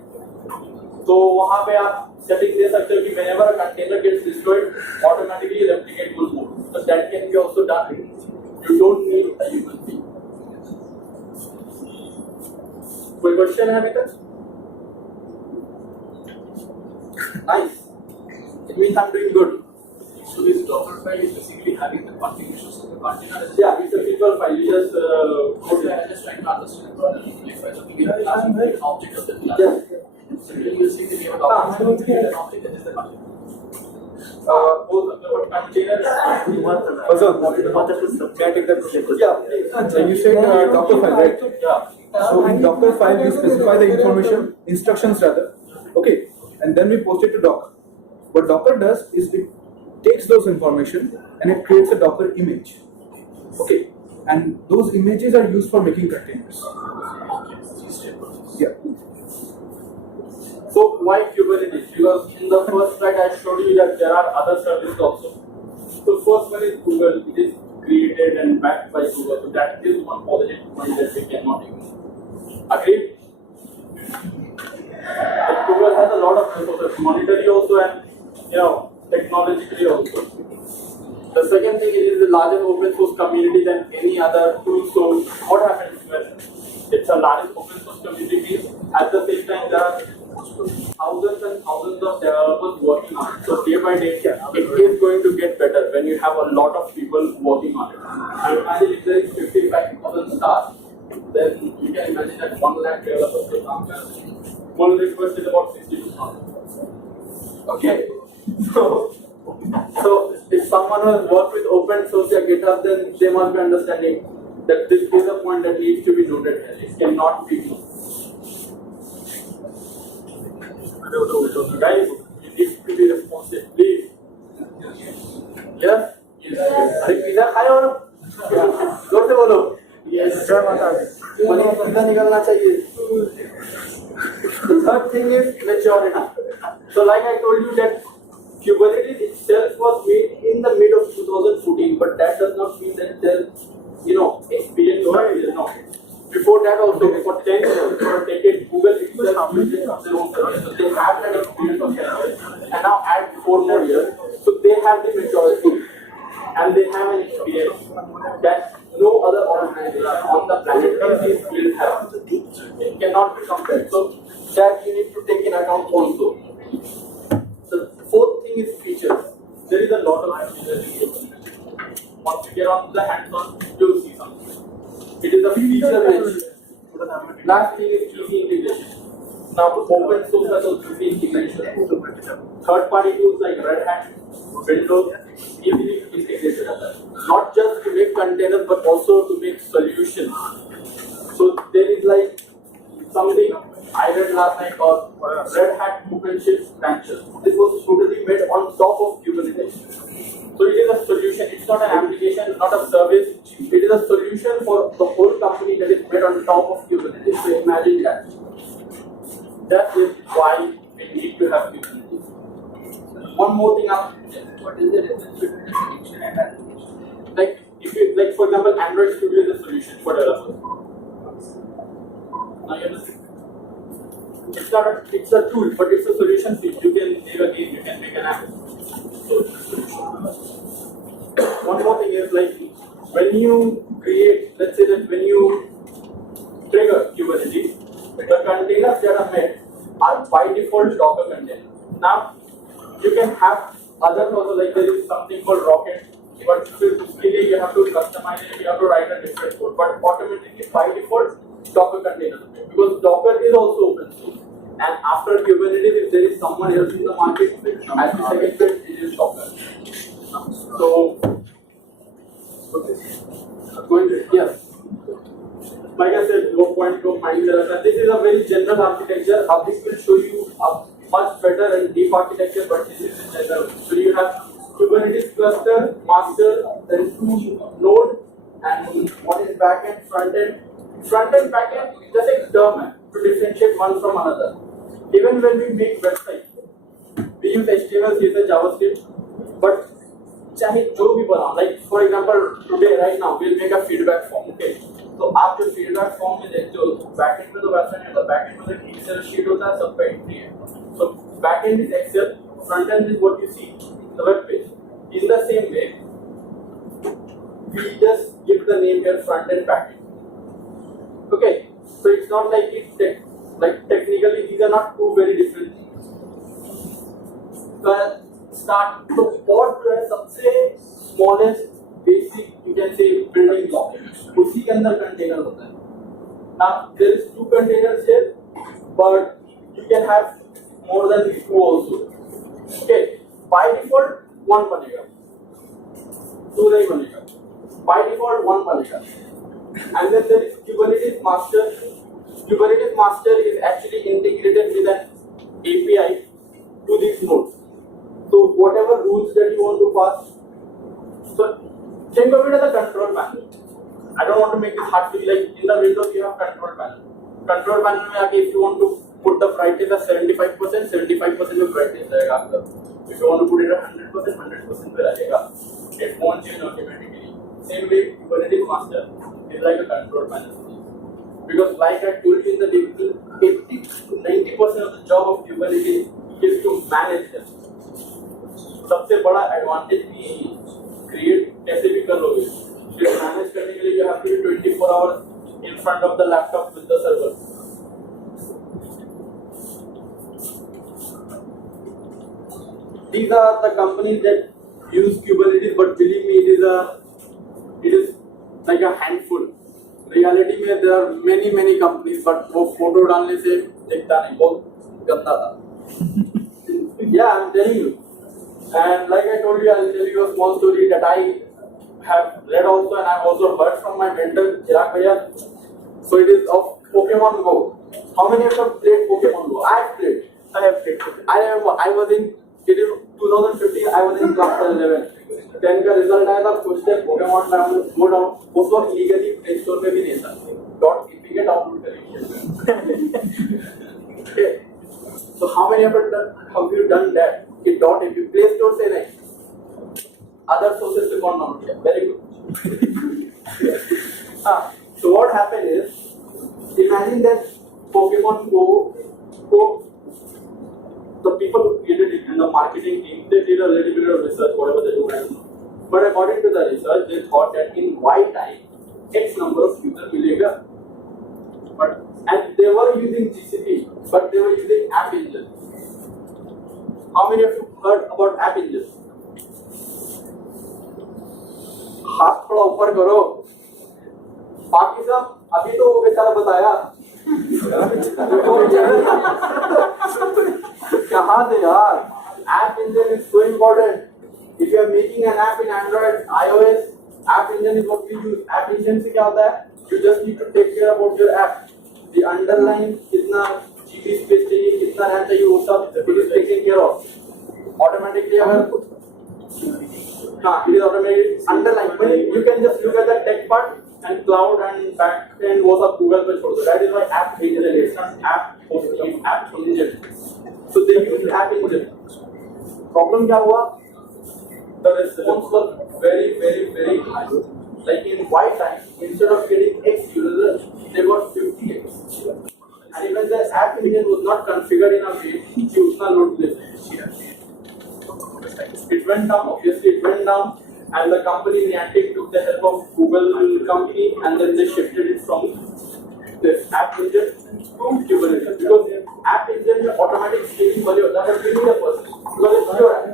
So वहाँ पे आप setting दे सकते हो कि whenever a container gets destroyed, automatically replicate will move. So that can be also done. You don't need a human being. कोई question है अभी तक? Nice. It means I'm doing good. So this Docker file is basically having the configurations of the container. Yeah, it's a SQL file. You just I'm just trying to understand the problem. Like for example, we have a class, we have an object of the class. Yeah. So when you say that we have a Docker file, we have an object that is the container. So you said Docker file, right? Yeah. So in Docker file, we specify the information, instructions rather. Okay, and then we post it to Docker. What Docker does is it takes those information and it creates a Docker image. Okay, and those images are used for making containers. Yeah. So why Kubernetes? Because in the first slide I showed you that there are other services also. So first one is Google. It is created and backed by Google. So that is one positive point that we cannot ignore. Agreed? But Google has a lot of resources, monetary also and technologically also. The second thing is the largest open source community than any other tool. So what happens when it's a largest open source community? At the same time there are thousands and thousands of developers working on it. So day by day, it is going to get better when you have a lot of people working on it. And imagine if there is 55,000 staff, then you can imagine that 1 lakh developers will come. One request is about 62,000. Okay. So if someone has worked with open source or GitHub, then they must be understanding that this is a point that needs to be noted here. It cannot be ignored. Guys, you need to be responsive, please. Yes? अरे pizza खाए और जोर से बोलो. Yes. जय माता दी. Paneer pizza निकलना चाहिए. The third thing is maturity. So like I told you that Kubernetes itself was made in the mid of 2014, but that does not mean that there's experience. No. Before that also, for 10 years, for a decade, Google itself used their own service. So they have that experience of 10 years. And now add 4 more years. So they have the maturity and they have an experience that no other organization on the planet will have. It cannot be compared. So that you need to take in account also. The fourth thing is features. There is a lot of features in Kubernetes. Once you get on the hands-on, you'll see something. It is a feature rich. Last thing is easy integration. Now open source has also easy integration. Third-party tools like Red Hat, Windows, easily integrated. Not just to make containers, but also to make solutions. So there is like something I read last night called Red Hat OpenShift branches. This was totally made on top of Kubernetes. So it is a solution. It's not an application, not a service. It is a solution for the whole company that is made on top of Kubernetes. So imagine that. That is why we need to have Kubernetes. One more thing, what is the difference between a solution and application? Like for example, Android Studio is a solution for developers. Now you understand? It's a tool, but it's a solution for you. You can make a game, you can make an app. So, one more thing is like when you create, let's say that when you trigger Kubernetes, the containers that are made are by default Docker containers. Now you can have others also, like there is something called Rocket, but really you have to customize it, you have to write a different code, but automatically by default Docker containers, because Docker is also open source. And after Kubernetes, if there is someone else in the market, at the second place it is Docker. So Going to, yes. Like I said, low point, low mind there. This is a very general architecture. This will show you a much better and deep architecture, but this is in general. So you have Kubernetes cluster, master, then two node, and what is backend, frontend. Frontend, backend is just a term to differentiate one from another. Even when we make website, we use HTML, CSS, JavaScript, but चाहे जो भी बनाओ, like for example today right now we'll make a feedback form, okay? तो आप जो feedback form में देखते हो backend में तो वैसा नहीं होता, backend में एक Excel sheet होता है, सब पे entry है. So backend is Excel, frontend is what you see, the web page. In the same way, we just give the name here frontend backend. Okay, so it's not like like technically these are not two very different things. But start तो port जो है सबसे smallest basic you can say building block, उसी के अंदर container होता है. Now there is two containers here, but you can have more than two also. Okay, by default one बनेगा, two नहीं बनेगा. By default one बनेगा. And then there is Kubernetes master. Kubernetes master is actually integrated with an API to these nodes. So whatever rules that you want to pass, so think of it as a control panel. I don't want to make this hard to be like in the Windows you have control panel. Control panel में आके if you want to put the brightness at 75%, 75% में brightness रहेगा आपका. If you want to put it at 100%, 100% पे रहेगा. It won't change automatically. Same way Kubernetes master is like a control panel. Because like I told you in the beginning, 80 to 90% of the job of Kubernetes is to manage them. सबसे बड़ा advantage भी create कैसे भी कर लोगे, फिर manage करने के लिए you have to be 24 hours in front of the laptop with the server. These are the companies that use Kubernetes, but believe me, it is like a handful. Reality में there are many companies, but वो photo डालने से दिखता नहीं, बहुत गंदा था. Yeah, I'm telling you. And like I told you, I'll tell you a small story that I have read also, and I've also heard from my mentor, Chirag Bhaiya. So it is of Pokemon Go. How many of you have played Pokemon Go? I have played. I remember I was in, it is 2015, I was in class 11. 10 का result आया था, पूछते Pokemon go down, उस वक्त legally play store में भी नहीं था, .apk डाउनलोड करेंगे. Okay, so how many of you have you done that? कि .apk प्ले स्टोर से नहीं, other sources से कौन डाउनलोड किया? Very good. So what happened is, imagine that Pokemon Go, the people who created it and the marketing team, they did a little bit of research, whatever they do, I don't know. But according to the research, they thought that in Y time, X number of users milega. And they were using GCP, but they were using App Engine. How many of you heard about App Engine? हाथ थोड़ा ऊपर करो. बाकी सब अभी तो वो बेचारा बताया. कहाँ थे यार? App Engine is so important. If you are making an app in Android, iOS, App Engine is what we use. App Engine से क्या होता है? You just need to take care about your app. The underline कितना GB space चाहिए, कितना RAM चाहिए, वो सब it is taken care of. Automatically अगर it is automated underline. But you can just look at the tech part and cloud and back end वो सब Google पे छोड़ दो. That is why App Engine is not App Hosting, App Engine. So they use App Engine. Problem क्या हुआ? The response was very high. Like in Y time, instead of getting X users, they got 50X. And even the app engine was not configured in a way कि उतना load ले सके. It went down, obviously it went down, and the company Niantic took the help of Google company, and then they shifted it from this app engine to Kubernetes, because app engine में automatic scaling वाले होता है, but you need a person because it's your app.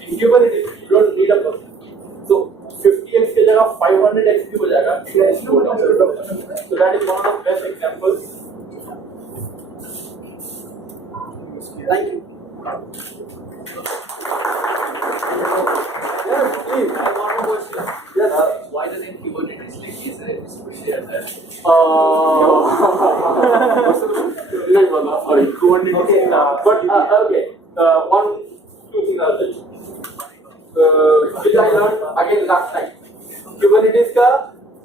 In Kubernetes, you don't need a person. So 50x के जगह 500x भी हो जाएगा. So that is one of the best examples. Thank you. Yes, please. I have one more question. Yes. Why does here and there. नहीं पता, sorry. Okay, But okay, two things I'll tell you. Which I learned again last time. Kubernetes का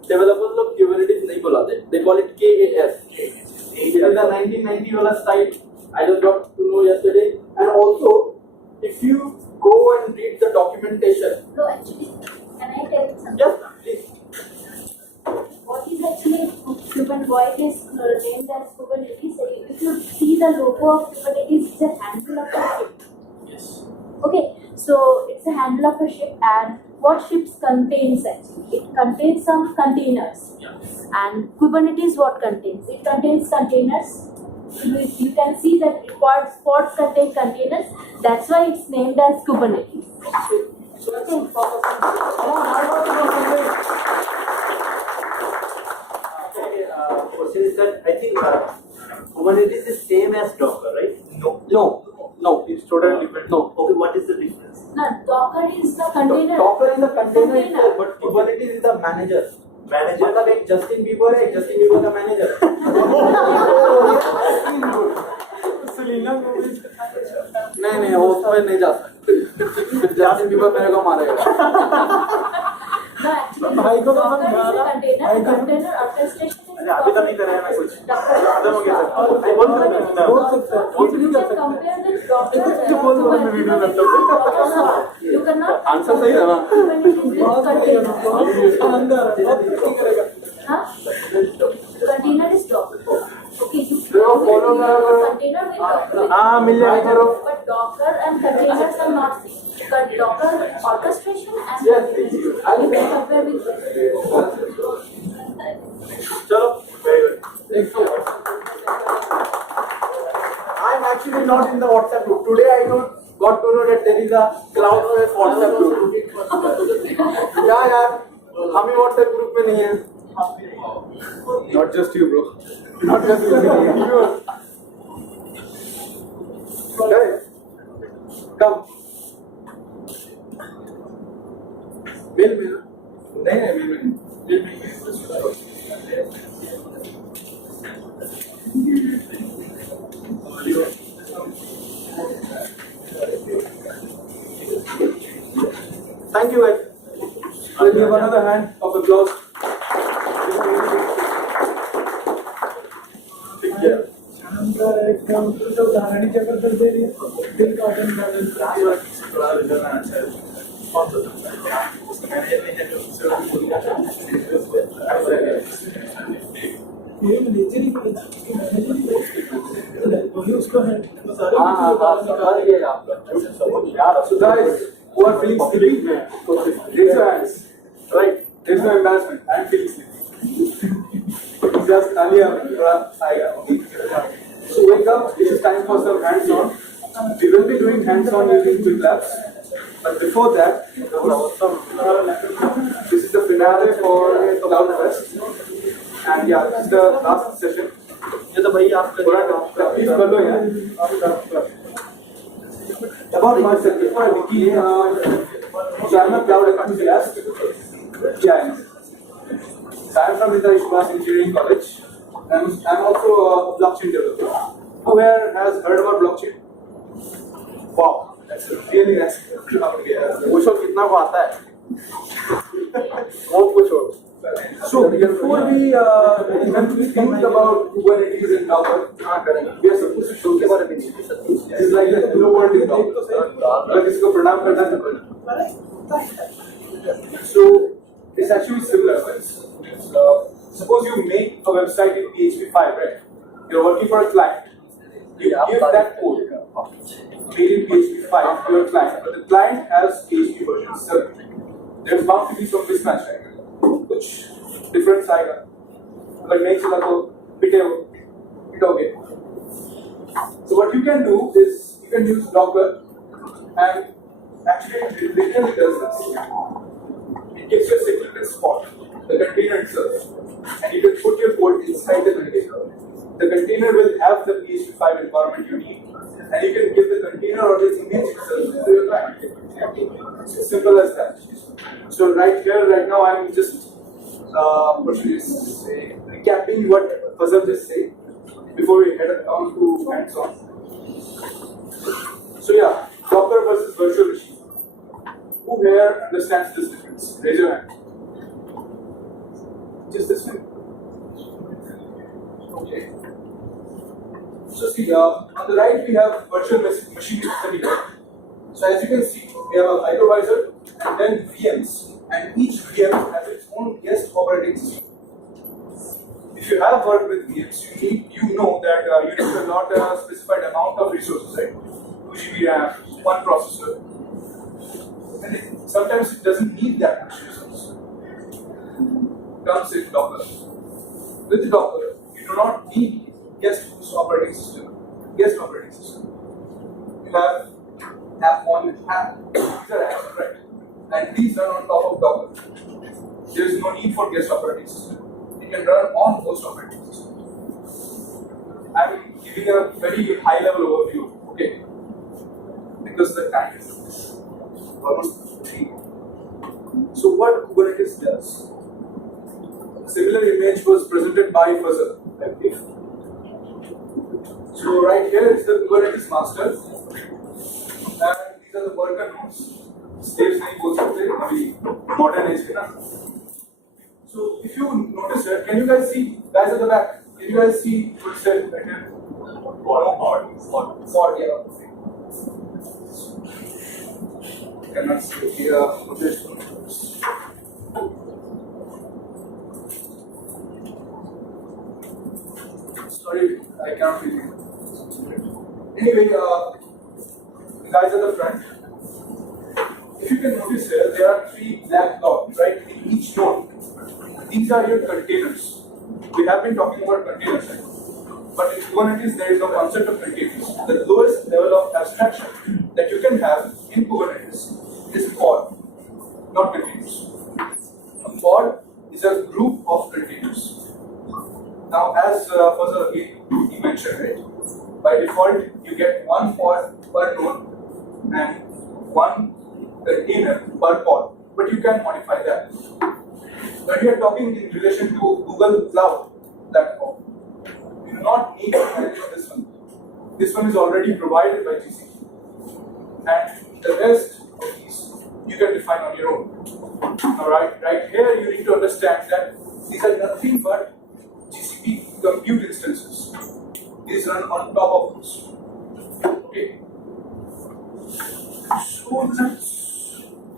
developers लोग Kubernetes नहीं बुलाते. They call it KAS. It is a 1990 वाला style. I just got to know yesterday. And also, if you go and read the documentation. No, actually, can I tell you something? Yes, please. What is actually Kubernetes? Why it is named as Kubernetes? If you see the logo of Kubernetes, it's a handle of a ship. Yes. Okay, so it's a handle of a ship, and what ships contains actually? It contains some containers. Yeah. And Kubernetes what contains? It contains containers. You can see that pods contain containers. That's why it's named as Kubernetes. Question is that I think Kubernetes is same as Docker, right? No, it's totally different. No. Okay, what is the difference? No, Docker is the container. Docker is the container itself, but Kubernetes is the manager. Manager. मतलब एक Justin Bieber है, Justin Bieber का manager. नहीं वो उसमें नहीं जा सकते। जस्टिन बीबर मेरे को मारेगा। No, actually, भाई को तो हम Docker is a container orchestration. अरे अभी तो नहीं कर रहे हैं मैं कुछ खत्म हो गया सर You cannot. आंसर सही है ना? Container is Docker. Okay, you follow container with Docker. हाँ मिल जाएगा। But Docker and containers are not same. Docker orchestration and Yes, containers. I You can compare with. चलो very good. I'm actually not in the WhatsApp group. Today I got to know that there is a Cloud Fest WhatsApp group. क्या यार हम ही WhatsApp group में नहीं हैं. Not just you, bro. Not just you. Correct. Come. Mail में नहीं Thank you guys. Let's give another hand of applause. So guys, who are feeling sleepy, raise your hands. Right? There's no embarrassment. I'm feeling sleepy. Just so wake up. This is time for some hands-on. We will be doing hands-on using quick labs. But before that, this is the finale for Cloud Fest. And yeah, this is the last session. Please follow about myself, before I begin, so I'm a cloud enthusiast. Yeah, so I'm from Vishwas Engineering College. And I'm also a blockchain developer. Who here has heard about blockchain? Wow, that's really nice. पूछो कितना को आता है? बहुत पूछो. So before we even think about Kubernetes and Docker, we are supposed to show के बारे में. It's like the hello world in Docker. अगर इसको प्रणाम करना तो so it's actually similar. Suppose you make a website in PHP 5, right? You're working for a client. You give that code made in PHP 5 to your client, but the client has PHP version 7. There's bound to be some mismatch, right? कुछ difference आएगा. अगर नहीं चला तो पिटोगे. So what you can do is you can use Docker, and actually it literally does this. It gives you a segmented spot, the container itself, and you can put your code inside the container. The container will have the PHP 5 environment you need, and you can give the container or the image itself to your client. It's as simple as that. So right here, right now, I'm just what should I say, recapping what Fazal just said before we head down to hands-on. So yeah, Docker versus virtual machine. Who here understands this difference? Raise your hand. Just this one. Okay. So see, on the right we have virtual machine study, right? So as you can see, we have a hypervisor and then VMs, and each VM has its own guest operating system. If you have worked with VMs, you know that you need to allot a specified amount of resources, right? 2 GB RAM, one processor, and sometimes it doesn't need that much resource. Comes in Docker. With Docker, you do not need guest operating system. You have app 1, app. These are apps, right? And these run on top of Docker. There is no need for guest operating system. You can run on host operating system. I'm giving a very high level overview, okay? Because the time is almost 3. So what Kubernetes does? A similar image was presented by Fazal, I believe. So right here is the Kubernetes master, and these are the worker nodes. Steps नहीं बोल सकते अभी modern age के ना. So if you notice here, can you guys see, guys at the back? Can you guys see what it said right here? Ford, yeah. Cannot see here. Sorry, I can't read it. Anyway, guys at the front, if you can notice here, there are 3 black dots, right, in each node. These are your containers. We have been talking about containers, right? But in Kubernetes, there is no concept of containers. The lowest level of abstraction that you can have in Kubernetes is pod, not containers. A pod is a group of containers. Now, as Fazal again he mentioned, right, by default you get 1 pod per node and 1 container per pod, but you can modify that. When we are talking in relation to Google Cloud platform, you do not need to manage this one. This one is already provided by GCP, and the rest of these you can define on your own. Now, right here you need to understand that these are nothing but GCP compute instances. These run on top of those. Okay. So that's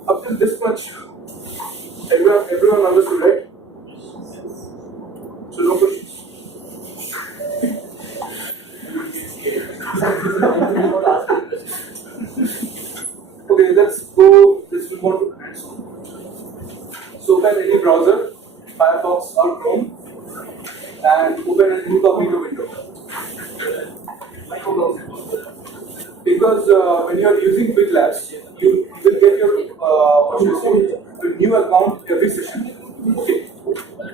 up till this much. Everyone understood, right? So no questions. Okay, let's move on to hands-on. So open any browser, Firefox or Chrome, and open an incognito window. Because when you are using Quick Labs, you will get your new account every session. Okay.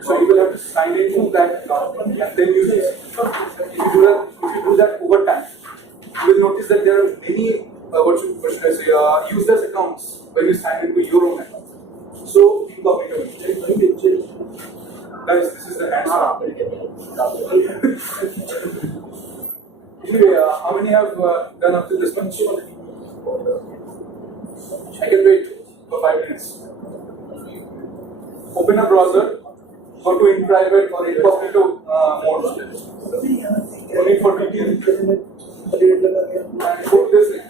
So you will have to sign into that account and then use it. If you do that over time, you will notice that there are many useless accounts when you sign into your own account. So incognito. Guys, this is the hands-on. Anyway, how many have done up to this one? I can wait for 5 minutes. Open a browser, go to in private or incognito mode. Only for VPN. And put this in.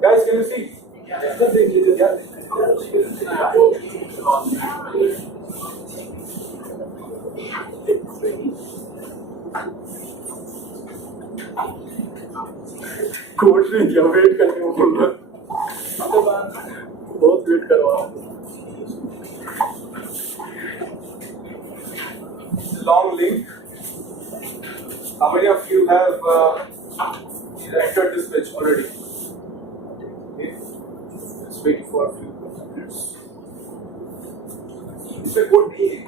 Guys, can you see? Course में क्या wait करने को बोल रहा बहुत wait करवा long link. How many of you have entered this page already? Okay. Let's wait for a few minutes. इसमें code नहीं है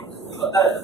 पता है